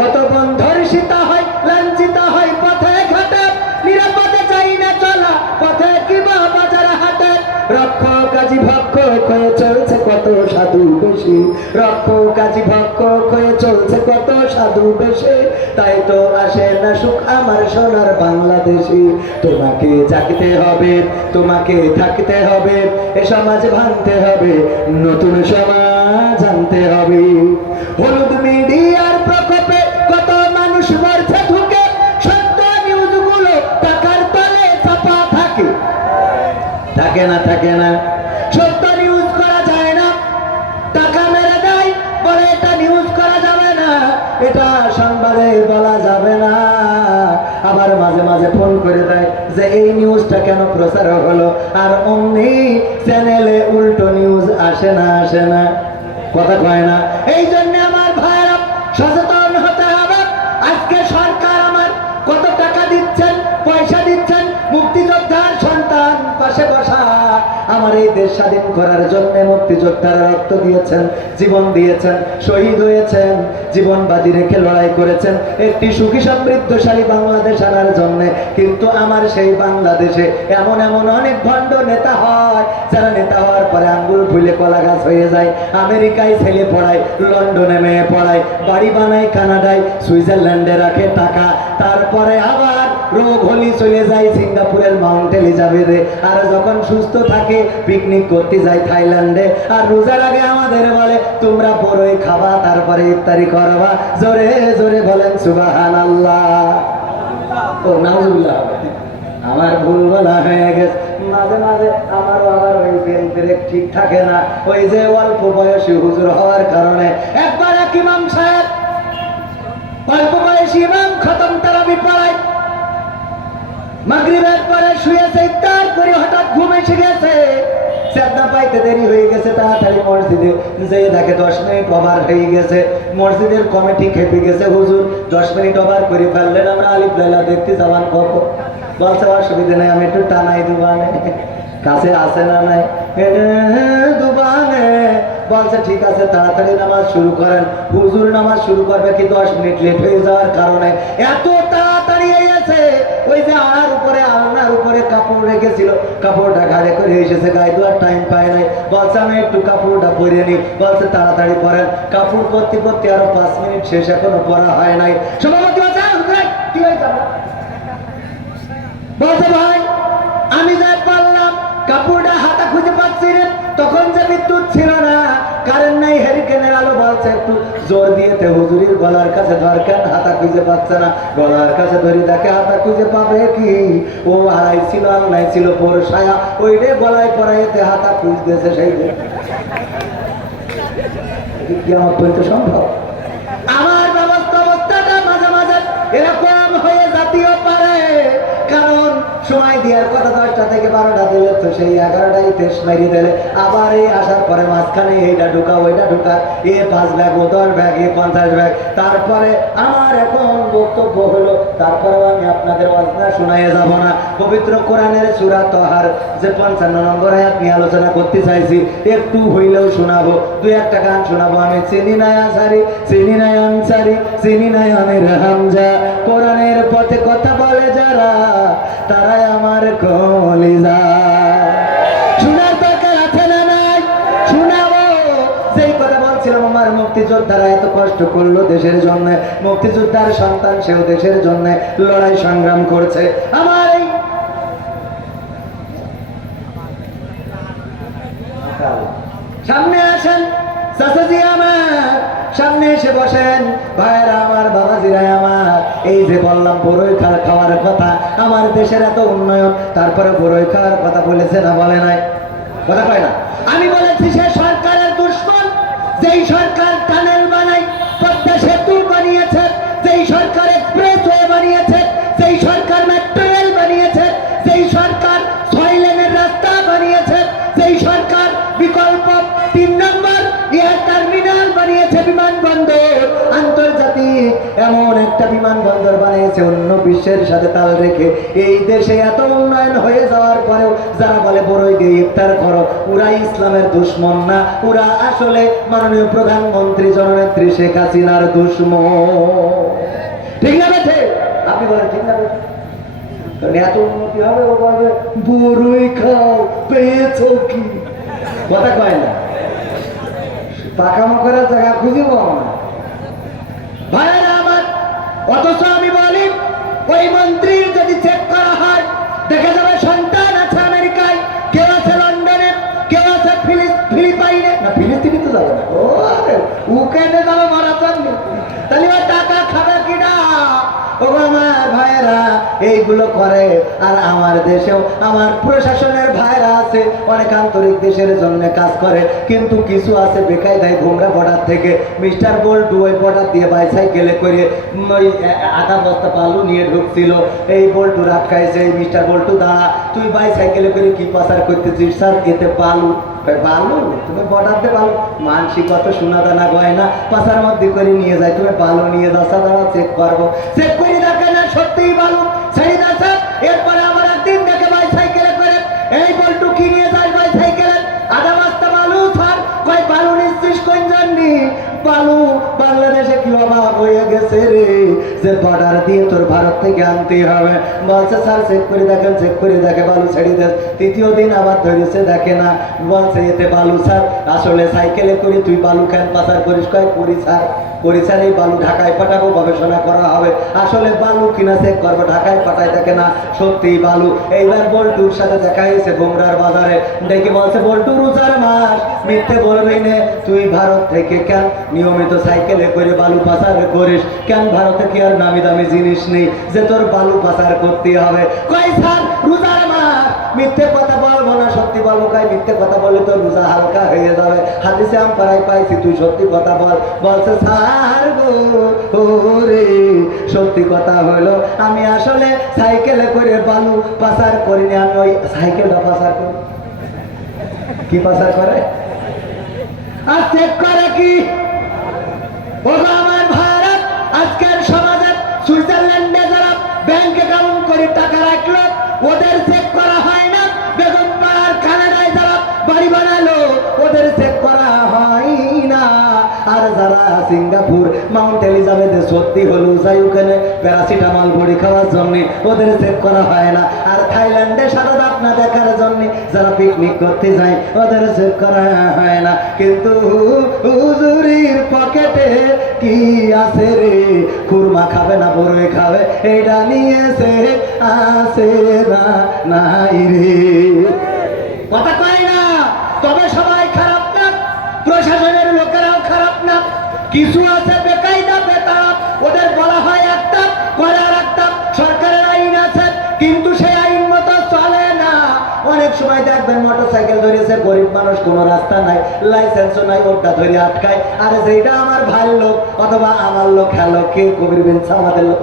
কত বন্ধুর সীতা হয়, লাঞ্ছিতা হয় পথে ঘাটে, নিরাপদে চাই না চলা পথে কিবা বাজার হাটে। রক্ষক কাজী ভক্ষক হয়ে চলছে কত সাধু বেশি, রক্ষক কাজী ভক্ষক হয়ে চলছে কত সাধু বেশি। তাই তো আসে না সুখ আমার সোনার বাংলাদেশি। তোমাকে জাগতে হবে, তোমাকে থাকতে হবে, এ সমাজ ভাঙতে হবে, নতুন সমাজ আনতে হবে। হলুদ মিডিয়ার প্রকোপে কত মানুষ মরছে ঢুকে, সত্য নিউজগুলো টাকার তলে চাপা থাকে। থাকে না, থাকে না, সত্য নিউজ করা যায় না, টাকা মেরে দেয় বলে এটা নিউজ করা যাবে না, এটা সংবাদে বলা যাবে না। আবার মাঝে মাঝে ফোন করে দেয় যে এই নিউজটা কেন প্রচার হলো, আর অমনি চ্যানেলে উল্টো নিউজ আসে না, আসে না, কথা কয় না। এই জন্য আমার ভাইরা সচেতন হতে হবে। আজকে সরকার আমার কত টাকা দিচ্ছেন, পয়সা দিচ্ছেন, মুক্তিযোদ্ধার সন্তান পাশে বসা আমার এই দেশ স্বাধীন করার জন্য মুক্তিযোদ্ধারা রক্ত দিয়েছেন, জীবন দিয়েছেন, শহীদ হয়েছেন, জীবন বাজি রেখে লড়াই করেছেন একটি সুখী সমৃদ্ধশালী বাংলাদেশ আনার জন্য। কিন্তু আমার সেই বাংলাদেশে এমন এমন অনেক ভণ্ড নেতা হয়, যারা নেতা হওয়ার পরে আঙ্গুল ফুলে কলা গাছ হয়ে যায়, আমেরিকায় ছেলে পড়ায়, লন্ডনে মেয়ে পড়ায়, বাড়ি বানায় কানাডায়, সুইজারল্যান্ডে রাখে টাকা, তারপরে আবার রোগ হলি চলে যায় সিঙ্গাপুরের মাউন্ট এলিজাবেথে, আর যখন সুস্থ থাকে পিকনিক করতে যায় থাইল্যান্ডে। আর রোজার আগে আমাদের বলে তোমরা বড়ই খাবা, তারপরে ইফতারি করবা। জোরে জোরে বলেন সুবহানাল্লাহ। ও নাউজুবিল্লাহ, আমার ভুল বলা হয়ে গেছে। মাঝে মাঝে আমারও আবার ওই ব্রেক ঠিক থাকে না, ওই যে অল্প বয়সী হুজুর হওয়ার কারণে। একবার এক ইমাম সাহেব অল্প বয়সী ইমাম খতম তারাবি পড়ায়, মাগরিবের পরে শুয়েছে, ইফতার করে হঠাৎ ঘুম এসে গেছে, সেজদা পাইতে দেরি হয়ে গেছে, তাড়াতাড়ি মসজিদে যেয়ে দেখে 10 মিনিট ওভার হয়ে গেছে। মসজিদের কমিটি খেপে গেছে, হুজুর 10 মিনিট ওভার করে ফেললেন, আমরা আলিফ লাইলা দেখতে যাবান কখন? বলছে অসুবিধা নেই, আমি একটু টানাই দুবানে, কাছে আসে না নাই দুবানে। বলছে ঠিক আছে, তাড়াতাড়ি নামাজ শুরু করেন। হুজুর নামাজ শুরু করবে কি 10 মিনিট লেট হয়ে যাওয়ার কারণে এত তাড়াতাড়ি এসেছে, ওই যে আলনার উপরে কাপড় রেখেছিল, কাপড়টা ঘাড়ে করে এসেছে, গায়ে দেওয়ার টাইম পায় নাই। বলছে আমি একটু কাপড়টা পরে নি। বলছে তাড়াতাড়ি পরেন। কাপড় পরতে পরতে আরো 5 মিনিট শেষ, এখনো পরা হয় নাই। সভাপতি বলছে কি হয়েছে? বলছে ভাই আমি যাই পারলাম, কাপড়টা হাতা খুঁজে পাচ্ছি রে, তখন যে বিদ্যুৎ ছিল না, কারেন্ট নাই, হেরিকেনের আলো। বলছে একটু জোর দিয়েতে হুজুরির গলার কাছে দরকার, হাতা খুঁজে পাচ্ছে না। গলার কাছে ধরি দেখে হাতা খুঁজে পাবে কি, ও হারাই ছিল, আলনাই ছিল পর সায়া, ওইটা গলায় পরাইতে হাতা খুঁজতেছে। সেই কি আমার পর্যন্ত সম্ভব? আমার অবস্থাটা মাঝে মাঝে এরকম হয়ে জাতীয় পারে, কারণ সময় দেওয়ার কথা 10টা থেকে 12টা দিলে তো সেই 11টাই তেজ মারি দিলে, আবার এই আসার পরে মাঝখানে এইটা ঢুকা ওইটা ঢুকা, এ 5 ব্যাগ ও 10 ব্যাগ, এ 50 ব্যাগ। তারপরে আমার এখন বক্তব্য হলো, তারপরেও আমি আপনাদের ওয়াজনা শোনাইয়ে যাব না। পবিত্র কোরআনের সূরা তহার যে 55 নম্বর আয়াত নিয়ে আলোচনা করতে চাইছি, একটু হইলেও শোনাবো, 2-1টা গান শোনাবো। আমি চিনি নাই আনসারি, চিনি নাই আনসারি, চিনি নাই আমির হামজা, কোরআনের পথে কথা বলে যারা, তারাই আমার কলিজা। শোনার দরকার আছে না নাই? মুক্তিযোদ্ধারা এত কষ্ট করলো দেশের জন্য, মুক্তিযোদ্ধার সন্তান সেও দেশের জন্য লড়াই সংগ্রাম করছে। আমার এই সামনে আসেন চাচাজি, আমার সামনে এসে বসেন। ভাইরা আমার, বাবাজিরা আমার, এই যে বললাম বড়ই খাওয়ার কথা, আমার দেশের এত উন্নয়ন, তারপরে বড়ই খাওয়ার কথা বলেছে না বলে নাই? কথা কয় না? আমি বলেছি সে সরকারের দুশ্মন, যেই সরকার টানেল বানায়, পদ্মা সেতু বানিয়েছে, যেই সরকার এক্সপ্রেসওয়ে বানিয়েছে, যেই সরকার মেট্রো রেল বানিয়েছে, যেই সরকার 6 লেনের রাস্তা বানিয়েছে, যেই সরকার বিকল্প 3 নম্বর এয়ার টার্মিনাল বানিয়েছে, বিমানবন্দর আন্তর্জাতিক এমন একটা বিমানবন্দর বানিয়েছে অন্য বিশ্বের সাথে তাল রেখে। এই দেশে এত উন্নয়ন হয়ে যাওয়ার পরেও যারা বলে বড়ই দিয়ে ইফতার করো, ওরা ইসলামের দুশ্মন না, ওরা আসলে মাননীয় প্রধানমন্ত্রী জননেত্রী শেখ হাসিনার দুশ্মন। ঠিক না বেঠে? আপনি বলেন ঠিক না বেঠে? কারণ এত উন্নতি হবে, ও বলবে বড়ই খাও, পেয়েছো কি? কথা কয় না, পাকামো করার জায়গা খুঁজে পাবো না ভাইরা আমার। অথচ আমি বলি ওই মন্ত্রীর যদি চেক করা হয়, দেখা যাবে সন্তান আছে আমেরিকায়, কেউ আছে লন্ডনে, কেউ আছে ফিলিপাইনে, না ফিলিস্তিনে তো যাবে না, ও উকেনে যাবে মারাথন। তাহলে ওই টাকা খাবে কিনা? ও আমার ভাইরা এইগুলো করে। আর আমার দেশেও আমার প্রশাসনের ভাইরা আছে, অনেক আন্তরিক দেশের জন্য কাজ করে, কিন্তু কিছু আছে বেকায়দায় ঘুমরা বর্ডার থেকে মিস্টার বল্টু ওই বর্ডার দিয়ে বাইসাইকেলে করে ওই আধা বস্তা বালু নিয়ে ঢুকছিল। এই বল্টু আটকাইছে, এই মিস্টার বল্টু দাঁড়া, তুই বাইসাইকেলে করে কি পাচার করতেছিস? স্যার এতে বালু। বালু? তুমি বর্ডার দিয়ে বালু? মানসিকতা সোনা দানা গয়না পাচার মধ্যে করে নিয়ে যায়, তুমি বালু নিয়ে যাচ্ছা, দাঁড়া চেক করবো। চেক করে দেখে না সত্যিই বালু, ছেড়ে যাচ্ছে। এরপরে আমার একদিন দেখে বাইসাইকেলে করে, এই বল্টু কি নিয়ে যায় বাইসাইকেলে? আধা বস্তা বালু। স্যার কয় বালু নিচ্ছিস কোন জানি? বালু বাংলাদেশে কি অভাব হয়ে গেছে রে, যে বর্ডার দিয়ে তোর ভারত থেকে আনতে হবে। বলছে স্যার চেক করে দেখেন, চেক করে দেখে বালু ছেড়ে দেন। তৃতীয় দিন আবার ধরেছে, দেখে না, বলছে এতে বালু। স্যার আসলে সাইকেলে করে তুই বালু কেন পাচার করিস? কয় করি স্যার, করি স্যার, এই বালু ঢাকায় পাঠাবো, গবেষণা করা হবে, আসলে বালু কিনা চেক করবো, ঢাকায় পাঠায়, দেখে না সত্যিই বালু। এইবার বল্টুর সাথে দেখা হয়েছে বুমরার বাজারে, ডেকে বলছে বল্টু রোজার মাস, মিথ্যে বলবি নে, তুই ভারত থেকে কেন নিয়মিত সাইকেলে করে বালু পাচার করিস? কেন ভারতে কি আর নামি দামি জিনিস নেই যে তোর বালু পাচার করতে হবে? কয় স্যার রোজার মাস, মিথ্যে কথা বলবো না, সত্যি বলবো। কয় মিথ্যে কথা বলে তোর রোজা হালকা হয়ে যাবে, হাদিসে আম পাড়ায় পাইছি, তুই সত্যি কথা বল। বলছে স্যার গো রে, সত্যি কথা হলো আমি আসলে সাইকেলে করে বালু পাচার করিনি, আমি ওই সাইকেলটা পাচার করি। কি পাচার করে? আর চেক করে কি? ওগো আমার ভারত, আজকের সমাজে সুইজারল্যান্ডে যারা ব্যাংক অ্যাকাউন্ট করে টাকা রাখলো, ওদের চেক করা হয় না। বেগম পাড়ার কানাডায় যারা বাড়ি বানালো, ওদের চেক করা হয় না। আর যারা সিঙ্গাপুর মাউন্ট এলিজাবেথে সত্যি হলো যাই ওখানে প্যারাসিটামল বড়ি খাওয়ার জন্য, ওদের চেক করা হয় না। আর থাইল্যান্ডে সাদা দাপনা দেখার জন্য যারা পিকনিক করতে যায়, ওদের চেক করা হয় না। কিন্তু হুজুরির পকেটে কি আছে রে? খুরমা খাবে না বড়ই খাবে, এইটা নিয়েছে আছে না নাই রে? কথা কয় না। তবে সবাই খারাপ না, প্রশাসনের লোকেরাও খারাপ না, কিছু আছে বেকায়দা বেতাব, ওদের বলা হয় একটা করে আর একটা। সরকারের আইন আছে কিন্তু সেই আইন মতো চলে না। অনেক সময় দেখবেন মোটরসাইকেল ধরেছে, গরিব মানুষ, কোনো রাস্তা নাই, লাইসেন্সও নাই, ওটা ধরে আটকায়। আর যেটা আমার ভাইয়ের লোক অথবা আমার লোক, হ্যালো কে? কবির বিনছে আমাদের লোক।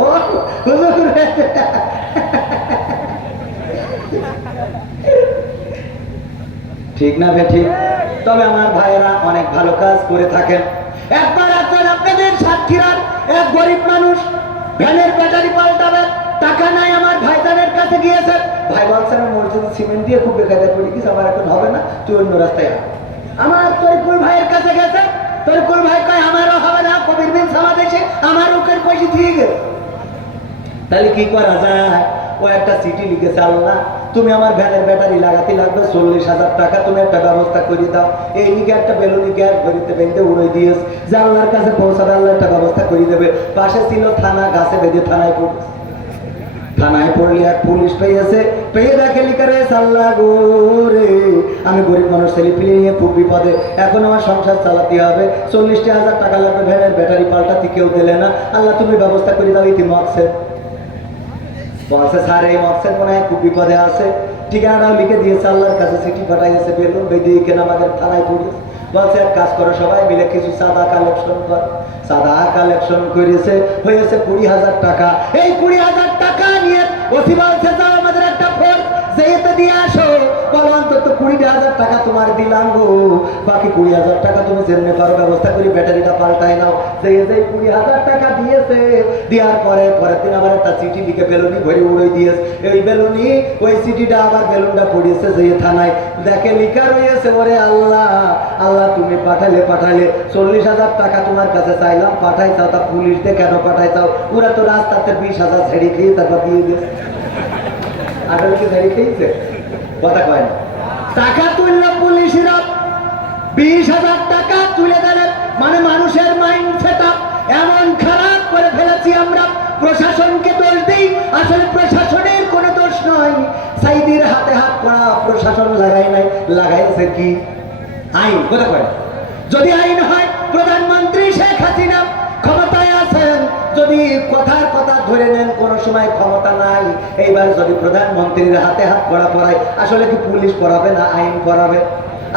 ঠিক না বেঠিক? তবে আমার ভাইয়েরা অনেক ভালো কাজ করে থাকেন। একবার আসেন আপনাদের সাতক্ষীরার এক গরিব মানুষ ভ্যানের ব্যাটারি পাল্টাবে, টাকা নাই, আমার ভাইজানের কাছে গিয়েছে। ভাই বলছে না মসজিদ সিমেন্ট দিয়ে খুব বেকায়দা পড়ে গেছে, আমার এখন হবে না, তুই অন্য রাস্তায় আয়। আমার তরিকুল ভাইয়ের কাছে গেছে, তরিকুল ভাই কয় আমারও হবে না, কবির বিন সামা দেশে আমার ওকের পয়সা দিয়ে গেছে। তাহলে কি করা যায়? ও একটা চিঠি লিখেছে, আল্লাহ তুমি আমার ভ্যানের ব্যাটারি লাগাতে লাগবে 40,000 টাকা, তুমি একটা ব্যবস্থা করে দাও। এই দিকে একটা বেলুনি গ্যাস ভরিতে বেঁধে উড়ে দিয়েছ, যে আল্লাহর কাছে পৌঁছাবে, আল্লাহ একটা ব্যবস্থা করে দেবে। পাশে ছিল থানা, গাছে বেঁধে থানায় পড়ছে। থানায় পড়লে এক পুলিশ পেয়েছে, পেয়ে দেখে লিখা রয়েছে, আল্লাহ গো রে, আমি গরিব মানুষ, ছেলে পিলে নিয়ে খুব বিপদে, এখন আমার সংসার চালাতে হবে, 40,000 টাকা লাগবে, ভ্যানের ব্যাটারি পাল্টাতে কেউ দিলে না, আল্লাহ তুমি ব্যবস্থা করে দাও। ইতি মকসেদ বলছে, স্যার এই মকসেদ মনে হয় খুব বিপদে আছে, ঠিকানাটাও লিখে দিয়েছে, আল্লাহর কাছে চিঠি পাঠাইছে, বেলুন বেঁধে কেন আমাদের থানায় পড়েছে। বলছে এক কাজ করো, সবাই মিলে কিছু চাঁদা কালেকশন কর। চাঁদা কালেকশন করেছে, হয়েছে 20,000 টাকা। এই 20,000 টাকা নিয়ে ওসি বলছে, যাও আমাদের একটা ফোর্স যেতে দিয়ে আসো। বলো অন্তত 20,000 টাকা তোমার দিলাম গো, বাকি 20,000 টাকা তুমি যেমনি পারো ব্যবস্থা করি ব্যাটারিটা পাল্টাই নাও। যে 20,000 টাকা দিয়েছে, দেওয়ার পরে পরের দিন আবার একটা চিঠি লিখে বেলুনি ভরে উড়ে দিয়েছে। এই বেলুনি ওই চিঠিটা আবার বেলুনটা পড়িয়েছে যে থানায়, দেখে লিখা রয়েছে, ওরে আল্লাহ, আল্লাহ তুমি পাঠালে 40,000 টাকা তোমার কাছে চাইলাম, পাঠাই চাও, তা পুলিশ দিয়ে কেন পাঠাই চাও? ওরা তো রাস্তাতে 20,000 ছেড়ে খেয়ে তারপর দিয়ে দিয়েছে। আসলে কি ছেড়ে খেয়েছে? কথা কয় না। টাকা তুললো পুলিশরা, 20,000 টাকা তুলে দিলেন। মানে মানুষের মাইন্ড সেট আপ এমন খারাপ করে ফেলেছি আমরা। প্রশাসনকে দোষ দিই, আসলে প্রশাসনের কোনো দোষ নয়। সাইদির হাতে হাত পড়া প্রশাসন লাগাই নাই, লাগাইছে কি? আইন। কথা কয় না। যদি আইন হয়, প্রধানমন্ত্রী শেখ হাসিনা ক্ষমতায় আছেন, যদি কথার কথা ধরে নেন, কোন সময় ক্ষমতা নাই। এইবার যদি প্রধানমন্ত্রীর হাতে হাত পড়া পড়ায়, আসলে কি পুলিশ পড়াবে না আইন পড়াবে?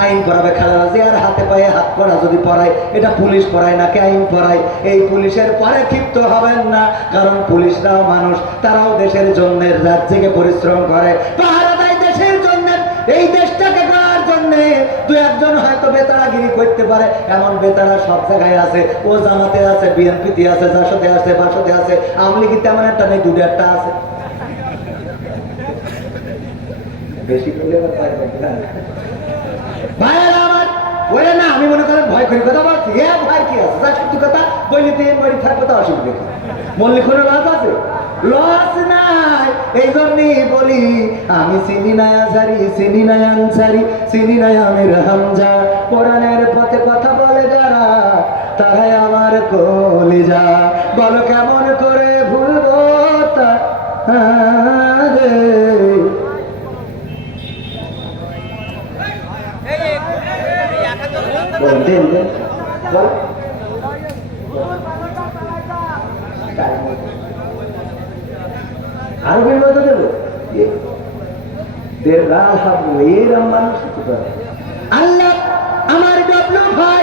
আইন পড়াবে। খালেদা জিয়ার হাতে পায়ে হাত পড়া যদি পড়ায়, এটা পুলিশ পড়ায় নাকি আইন পড়ায়? এই পুলিশের পরে ক্ষিপ্ত হবেন না, কারণ পুলিশরাও মানুষ, তারাও দেশের জন্য রাত জেগে পরিশ্রম করে, পাহারা দেয় দেশের জন্য, এই দেশটাকে গড়ার জন্য। দু একজন হয়তো বেতারাগিরি করতে পারে, এমন বেতারা সব জায়গায় আছে। ও জামাতে আছে, বিএনপিতে আছে, জাসদে আছে, বাসদে আছে, আওয়ামী লীগে তেমন একটা নেই, দুটো একটা আছে। বেশি করলে ভাইয়েরা আমার, ওরে না আমি মনে করেন ভয় করি কথা বলছি, হ্যাঁ ভয় কি আছে? যা সত্যি কথা বললিতে মরি থাকবো, তা অসুবিধা কি? বললি কোনো লস আছে? লস নাই। এই জন্যই বলি, আমি চিনি না আনসারি, চিনি না আনসারি, চিনি না আমির হামজা। কোরআনের পথে কথা বলে যারা, তারাই আমার কলিজা। বলো কেমন করে ভুলবো তা আরবের মতো দেবো আল্লাহ আমার ডবলু ভাই,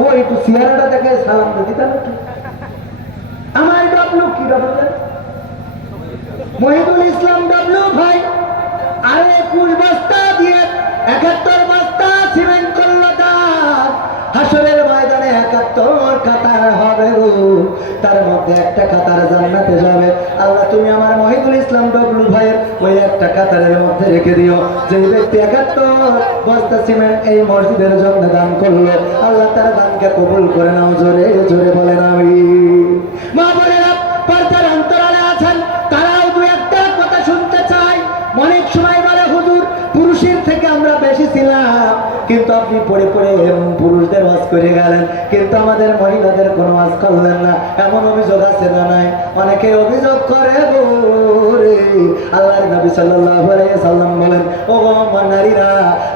ও একটু চেহারাটা দেখে সালাম দিতাম একটু। আমার ডবলু কি ডবলু? মহিদুল ইসলাম ডবলু ভাই আরো 21 বস্তা দিয়ে 71 বস্তা সিমেন্ট করলো দান। হাসরের ময়দানে 71 কাতার হবে গো, তার মধ্যে একটা কাতার জান্নাতে যাবে। আল্লাহ তুমি আমার মহিদুল ইসলাম ডবলু ভাইয়ের ওই একটা কাতারের মধ্যে রেখে দিও। যে ব্যক্তি 71 বস্তা সিমেন্ট এই মসজিদের জন্য দান করলো, আল্লাহ তার দানকে কবুল করে নাও। জোরে জোরে বলেন আমিন। মা বোনেরা পর্দার অন্তরালে আছেন, তারাও দু একটা কথা শুনতে চায়। অনেক সময় বলে হুজুর পুরুষের থেকে আমরা বেশি ছিলাম, কিন্তু আপনি পড়ে পড়ে পুরুষদের ওয়াজ করে গেলেন, কিন্তু আমাদের মহিলাদের কোনো ওয়াজ করলেন না। এমন অভিযোগ আছে না নাই? অনেকে অভিযোগ করে রে। আল্লাহর নবী সাল্লাল্লাহু আলাইহি সাল্লাম বলেন, ও গো নারীরা,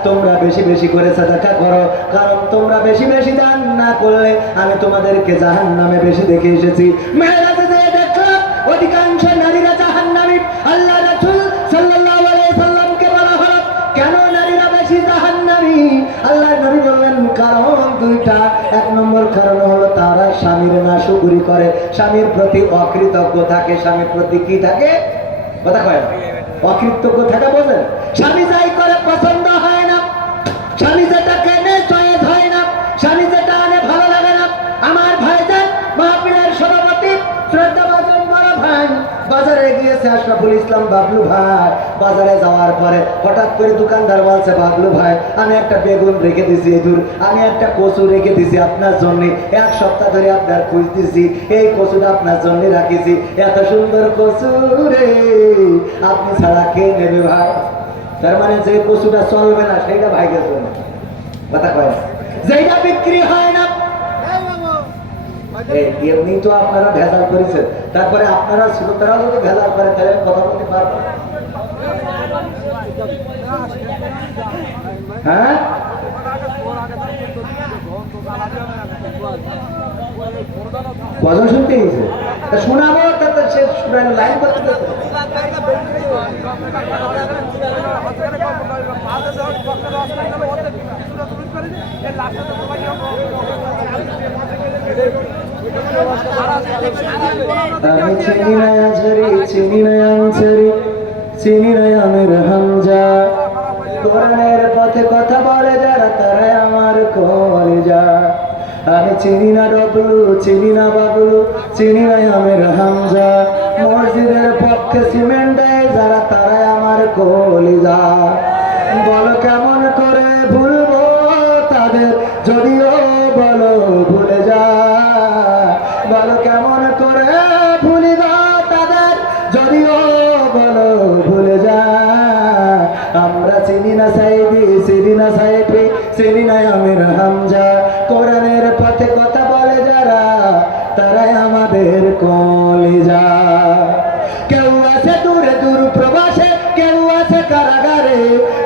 তোমরা বেশি বেশি করে সাদাকা করো, কারণ তোমরা বেশি বেশি দান না করলে আমি তোমাদেরকে জাহান্নামে বেশি দেখে এসেছি। মেরাজে যে দেখলাম অধিকাংশ নারীরা জাহান্নামী। আল্লাহ রাসূল সাল্লাল্লাহু আলাইহি সাল্লামকে বলা হলো, কেন নারীরা বেশি জাহান্নামী? আল্লাহর নবী বললেন, কারণ দুইটা। এক নম্বর কারণ হলো তারা স্বামীর নাশকরি করে, স্বামীর প্রতি অকৃতজ্ঞ থাকে। স্বামীর প্রতি কি থাকে? কথা কয় না, অকৃতজ্ঞ থাকা বোঝেন? স্বামী যাই করে পছন্দ হয় না, স্বামী যেটা কেনে চয়েস হয় না, স্বামী যেটা আনে ভালো লাগে না। আমার ভাইজান মাহফিলের সভাপতি শ্রদ্ধাভাজন বড় ভাই বাজারে গিয়েছে, আশরাফুল ইসলাম বাবলু ভাই। বাজারে যাওয়ার পরে হঠাৎ করে দোকানদার বলছে, বাবলু ভাই আমি একটা বেগুন রেখে দিছি, এদুর আমি একটা কচু রেখে দিছি আপনার জন্য, 1 সপ্তাহ ধরে আপনার খুঁজতেছি, এই কচুটা আপনার জন্য রাখিছি, এত সুন্দর কচু রে, আপনি ছাড়া কে নেবে ভাই? তার মানে যে কচুটা চলবে না সেইটা ভাইগে চলবে, কথা কয় না, যেটা বিক্রি হয় না। এমনি তো আপনারা ভেজাল করেছেন, তারপরে আপনারা শ্রোতারাও যদি ভেজাল করে তাহলে কথা বলতে পারবো। হ্যাঁ কজন শুনতে গেছে শোনাবো, তাতে সে লাইন করতে আমি চিনি না ঝরি, চিনি না আনছারি, চিনি না আমির হামজা। কোরআনের পথে কথা বলে যারা তারাই আমার কলিজা। আমি চিনি না ডবলু, চিনি না বাবলু, চিনি না আমির হামজা। মসজিদের পক্ষে সিমেন্ট দেয় যারা তারাই আমার কলিজা। বলো কেমন করে ভুলবো তাদের, যদিও বলো ভুলে যা। বলো কেমন করে ভুলিব তাদের, যদিও বলো ভুলে যা। আমরা চিনি না সাইদি, চিনি না সাইফি, চিনি না আমির হামজা। কোরআনের পথে কথা বলে যারা তারাই আমাদের কলিজা। কেউ আছে দূরে দূর প্রবাসে, কেউ আছে কারাগারে।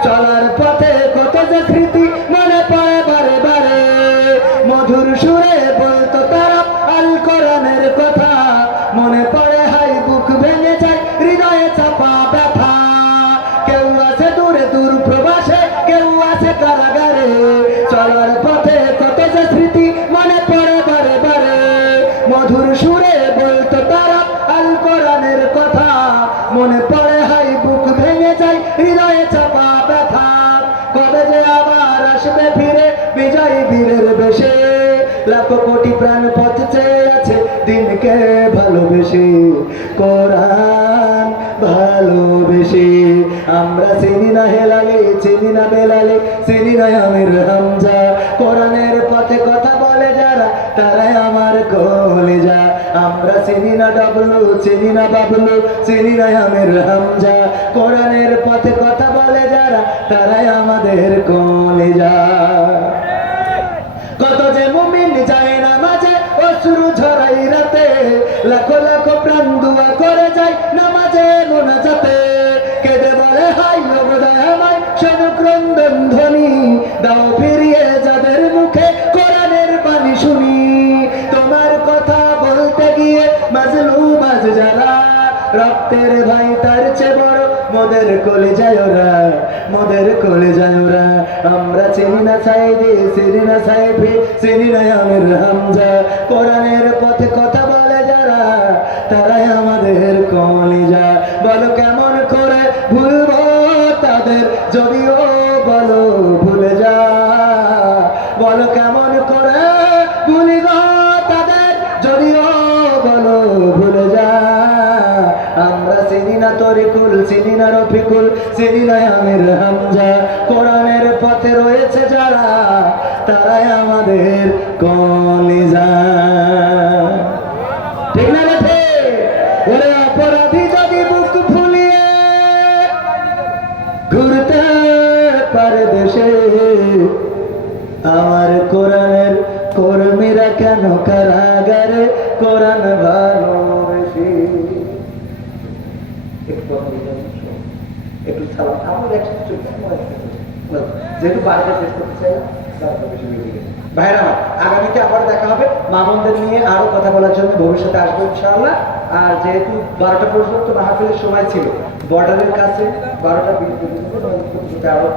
চলার পথে কত যে স্মৃতি মনে পড়ে বারে বারে। মধুর সুরে বলতো তারা আল কোরআনের কথা, মনে পড়ে হাই বুক ভেঙে যায় হৃদয়ে চাপা ব্যথা। কেউ আছে দূরে দূর প্রবাসে, কেউ আছে কারাগারে। চলার পথে কত যে স্মৃতি মনে পড়ে বারে বারে। মধুর সুরে বলতো তারা আল কোরআনের কথা, মনে পড়ে হাই বুক ভেঙে যায় হৃদয়ে চাপা ব্যথা। কবে যে আবার আসবে ফিরে বিজয়ী বীরের বেশে। লাখো কোটি প্রাণ পথ চেয়ে আছে দিনকে ভালোবেসে, কোরআন ভালোবেসে। আমরা চিনি না হেলালে, চিনি না বেলালে, চিনি না আমির হামজা। কোরআনের পথে কথা বলে যারা তারাই আমার কলিজা। আমরা চিনি না ডবলু, চিনি না বাবলু, চিনি না আমির হামজা। কোরআনের পথে কথা বলে যারা তারাই আমাদের কলিজা। কত যে মুমিন যায় না মাঝে অশ্রু ঝরাই রাতে। লাখো লাখো প্রাণ দুয়া করে যায় নামাজে মোনাজাতে। কেঁদে বলে হাই অবদায় আমায় শোনক্রন্দন ধ্বনি। দাও ফিরিয়ে যাদের মুখে কোরআনের বাণী শুনি। তোমার কথা বলতে গিয়ে মাজলুম আজ যারা, রক্তের ভাই তার চেয়ে বড় মোদের কলিজায় ওরা, মোদের কলিজায় ওরা। আমরা চিনি না সাইদি, চিনি না সাইফি, চিনি না আমির হামজা। কোরআনের পথে কথা বলে যারা তারাই আমাদের কলিজা। বলো কেমন করে ভুলবো তাদের, যদিও বলো ভুলে যা। বলো কেমন করে ভুলিব তাদের, যদিও বলো ভুলে যা। আমরা চিনি না তরিকুল, চিনি না রফিকুল, চিনি না আমির হামজা। কোরআনের পথে রয়েছে যারা তারাই আমাদের কলিজা। ঠিক না বেঠে? ওরে অপরাধী যদি বুক ফুলিয়ে ঘুরতে পারে দেশে, আমার কোরআনের কর্মীরা কেন কারাগারে কোরআন ভালোবেসে। একটু যেহেতু বাড়িতে শেষ করতে চাই ভাইরা, আগামীতে আবার দেখা হবে মামুনদের নিয়ে আরো কথা বলার জন্য, ভবিষ্যতে আসবো ইনশাআল্লাহ। আর যেহেতু 12টা পর্যন্ত মাহফিলের সময় ছিল, বর্ডারের কাছে 12টা আরো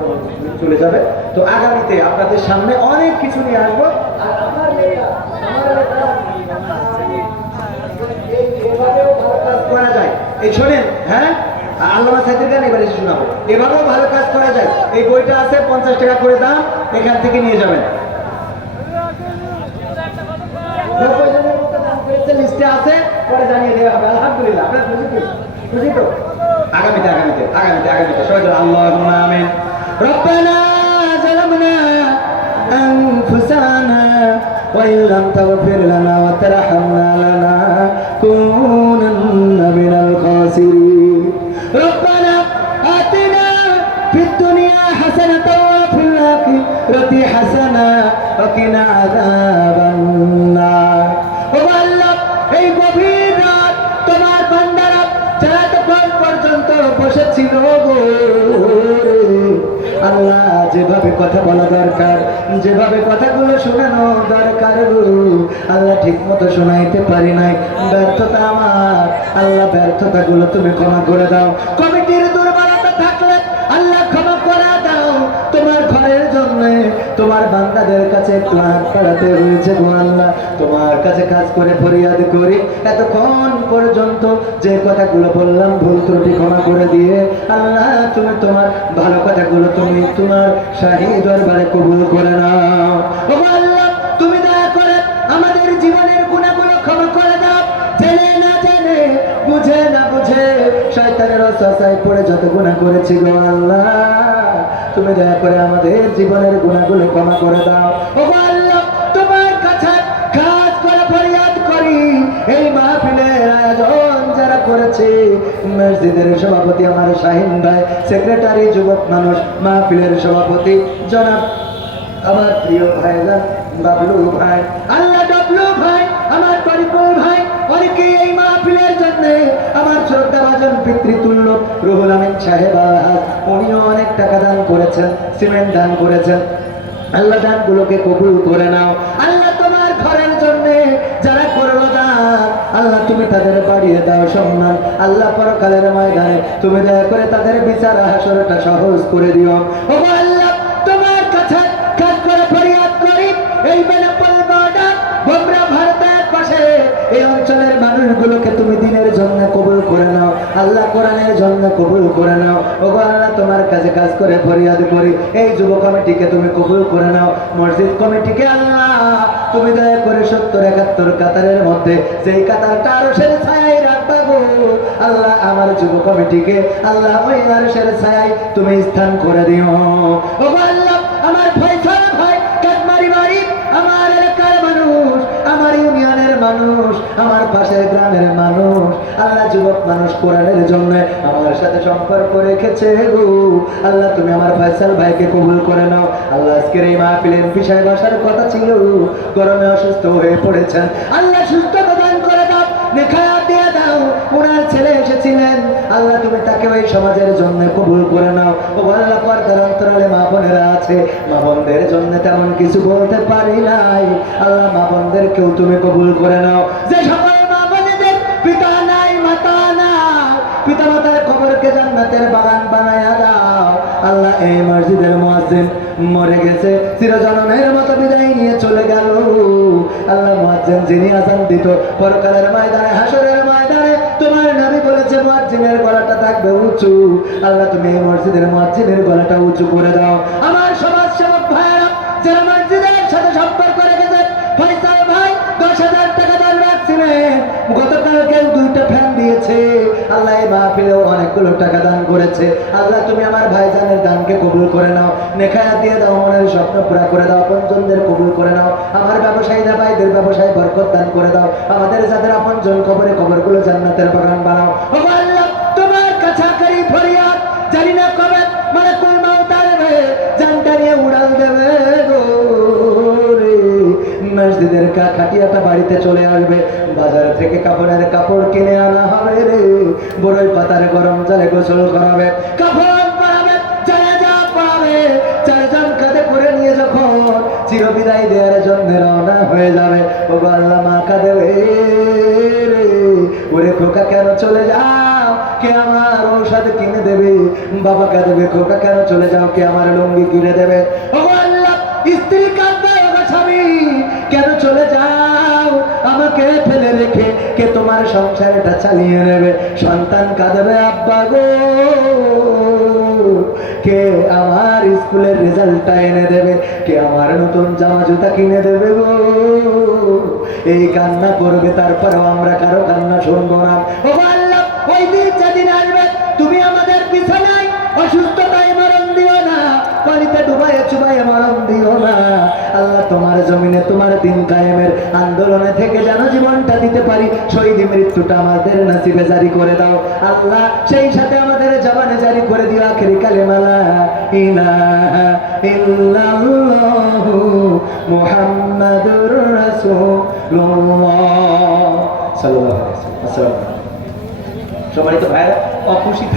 চলে যাবে। তো আগামীতে আপনাদের সামনে অনেক কিছু নিয়ে আসবো। আর আমার করা যায় এই শোনেন, হ্যাঁ আল্লামা সাইদের গান এবারে শোনাবো। এভাবেও ভালো কাজ করা যায়। এই বইটা আছে 50 টাকা করে দাম, এখান থেকে নিয়ে যাবেন। লিস্টে আছে, পরে জানিয়ে দেওয়া হবে। আলহামদুলিল্লাহ, আপনার খুশি তো? আগামীতে আগামীতে আগামীতে আগামীতে সবাই আল্লাহুম্মা আমিন। রব্বানা যালামনা আনফুসানা ওয়া ইল্লাম তাগফির লানা ওয়া তারহামনা লানাকুনান্না মিনাল খাসিরিন। রব্বানা আতিনা ফিদ রতি হাসানা ওয়াকিনা আযাবান নার। ও আল্লাহ, এই গভীর রাত তোমার বান্দারা যারা তখন পর্যন্ত বসেছিল গো আল্লাহ, যেভাবে কথা বলা দরকার, যেভাবে কথাগুলো শোনানো দরকার গো আল্লাহ, ঠিক মতো শোনাইতে পারি নাই, ব্যর্থতা আমার। আল্লাহ, ব্যর্থতাগুলো তুমি ক্ষমা করে দাও। কমিটির দুর্বলতা থাকলে আল্লাহ ক্ষমা করে দাও। তোমার ঘরের জন্য তোমার বান্দাদের কাছে একটু হাত বাড়াতে হয়েছে গো আল্লাহ, তোমার কাছে কাজ করে ফরিয়াদ করি। এতক্ষণ পর্যন্ত যে কথাগুলো বললাম ভুল ত্রুটি ক্ষমা করে দিয়ে আল্লাহ, তুমি তোমার ভালো কথাগুলো তুমি তোমার শাহী দরবারে কবুল করে নাও। ও আল্লাহ, তুমি দয়া করে আমাদের জীবনের গুনাহগুলো ক্ষমা করে দাও। জেনে না জেনে, বুঝে না বুঝে শয়তানের ওয়াসওয়াসায় পড়ে যত গুনাহ করেছি গো আল্লাহ, তুমি দয়া করে আমাদের জীবনের গুনাহগুলো ক্ষমা করে দাও। ও আল্লাহ, তোমার কাছে খাস করে ফরিয়াদ করি, এই মাহফিলের আয়োজন যারা করেছে, মসজিদের সভাপতি আমার শাহিন ভাই, সেক্রেটারি যুবক মানুষ, মাহফিলের সভাপতি জনাব আমার প্রিয় ভাইজান বাবলু ভাই, আল্লাহ ডাবলু ভাই, আমার পরিপূর্ণ ভাই, অনেকেই এই মাহফিলের জন্য আমার শ্রদ্ধাভাজন পিতৃতুল্য রুহুল আমিন সাহেব আলহাজ, উনিও অনেক টাকা দান করেছেন, সিমেন্ট দান করেছেন। আল্লাহ, দানগুলোকে কবুল করে নাও। আল্লাহ, তোমার ঘরের জন্য যারা করলো দান, আল্লাহ তুমি তাদের বাড়িয়ে দাও সম্মান। আল্লাহ, পরকালের ময়দানে তুমি দয়া করে তাদের বিচার হাসরটা সহজ করে দিও। ও আল্লাহ, তোমার কাছে কাজ করে ফরিয়াদ করি, এই বেনাপোল বর্ডার বগুড়া ভারতের পাশে এই অঞ্চলের মানুষগুলোকে তুমি দিনের জন্য কবুল করে নাও। আল্লাহ, কোরআনের জন্য কবুল করে নাও। ও আল্লাহ, তোমার কাছে কাজ করে ফরিয়াদ করি, এই যুব কমিটিকে তুমি কবুল করে নাও। মসজিদ কমিটিকে আল্লাহ তুমি দয়া করে 70-71 কাতারের মধ্যে যেই কাতারটা আরশের ছায়ায় রাখবা গো আল্লাহ, আমার যুব কমিটিকে আল্লাহ ওই আরশের ছায়ায় তুমি স্থান করে দিও। ও আল্লাহ, আমার ফয়সাল ভাই কাকমারি বাড়ি, আমার এলাকার মানুষ, আমার ইউনিয়নের মানুষ, আমার পাশের গ্রামের মানুষ, আল্লাহ যুবক মানুষ কোরআনের জন্য আমার সাথে সম্পর্ক রেখেছে গো আল্লাহ, তুমি আমার ফয়সাল ভাইকে কবুল করে নাও। আল্লাহ, আজকের এই মাহফিলের বিষয় বসার কথা ছিল, গরমে অসুস্থ হয়ে পড়েছেন, আল্লাহ সুস্থতা দান করে দাও, নেখায়াত দিয়ে দাও। ওনার ছেলে এসেছিলেন, আল্লাহ তুমি তাকে ওই সমাজের জন্য কবুল করে নাও। ও আল্লাহ, পর্দার অন্তরালে মা বোনেরা আছে, মা বোনদের জন্য তেমন কিছু বলতে পারি নাই, আল্লাহ মা বোনদেরকেও তুমি কবুল করে নাও। যে সকল মা বোনেদের পিতা নাই, মাতা নাই, পিতা মাতার কবরকে জান্নাতের বাগান বানায়া দাও। আল্লাহ, এই মসজিদের মুয়াজ্জিন মরে গেছে, চিরজনমের মতো বিদায় নিয়ে চলে গেল। আল্লাহ, মুয়াজ্জিন যিনি আযান দিত পরকালের ময়দানে, হাসরের ময়দানে, তোমার নবী বলেছে মুয়াজ্জিনের গলাটা থাকবে উঁচু। আল্লাহ, তুমি এই মসজিদের মুয়াজ্জিনের গলাটা উঁচু করে দাও। আমার সমাজ সেবক ভাইরা যারা মসজিদের সাথে সম্পর্ক রেখেছে, ফয়সাল ভাই 10,000 টাকা দান রাখছিলেন, গতকালকে 2টা ফ্যান দিয়েছে। আল্লাহ, এই মাহফিলেও অনেকগুলো টাকা দান করেছে। আল্লাহ, তুমি আমার ভাইজানের দানকে কবুল করে নাও, নেখায়াত দিয়ে দাও, মনের স্বপ্ন পুরা করে দাও, আপনজনদের কবুল করে নাও। আমার ব্যবসায়ীরা ভাইদের ব্যবসায় বরকত দান করে দাও। আমাদের যাদের আপনজন কবরে, কবরগুলো জান্নাতের বাগান বানাও। ও আল্লাহ, তোমার কাছাকাছি ফরিয়াদ, জানি না কবে মালাকুল মাউত আসবে, জানটা নিয়ে উড়াল দেবে গো রে। মসজিদের খাটিয়াটা বাড়িতে চলে আসবে, বাজার থেকে কাপড়ের কাপড় কিনে আনা হবে রে, বড়ই পাতার গরম জলে গোসল করাবে, কাপড় পরাবে, জানাজা পড়াবে। 4 জন কাঁধে করে নিয়ে যখন চিরবিদায় দেওয়ার জন্য রওনা হয়ে যাবে, ও আল্লাহ, মা কাঁদেবে রে, ওরে খোকা কেন চলে যাও, কে আমার ঔষধ কিনে দেবে? বাবা কাঁদেবে, খোকা কেন চলে যাও, কে আমার লুঙ্গি কিনে দেবে? ও আল্লাহ, স্ত্রী কাঁদবে, স্বামী কেন চলে যাও, আমাকে ফেলে রেখে, কে তোমার সংসারটা চালিয়ে নেবে? সন্তান কাঁদবে, আব্বা গো, কে আমার স্কুলের রেজাল্টটা এনে দেবে, কে আমার নতুন জামা জুতা কিনে দেবে গো? এই কান্না করবে, তারপরেও আমরা কারো কান্না শুনবো না। ও আল্লাহ, ওই দিন যেদিন আসবে, তুমি আমাদের বিছানায় অসুস্থতায় মরণ দিও না, পানিতে ডুবাইয়ে চুবাইয়া মরণ দিও না আল্লাহ। তোমার জমিনে তোমার দিন কায়েমের আন্দোলনে থেকে যেন জীবনটা দিতে পারি, শহীদ মৃত্যুটা আমাদের নসিবে জারি করে দাও আল্লাহ। সেই সাথে আমাদের জবানে জারি করে দিও আখেরি কালেমা লা ইলাহা ইল্লাল্লাহু মুহাম্মাদুর রাসূলুল্লাহ সাল্লাল্লাহু আলাইহি ওয়াসাল্লাম। সম্মানিত ভাইরা, অখুশি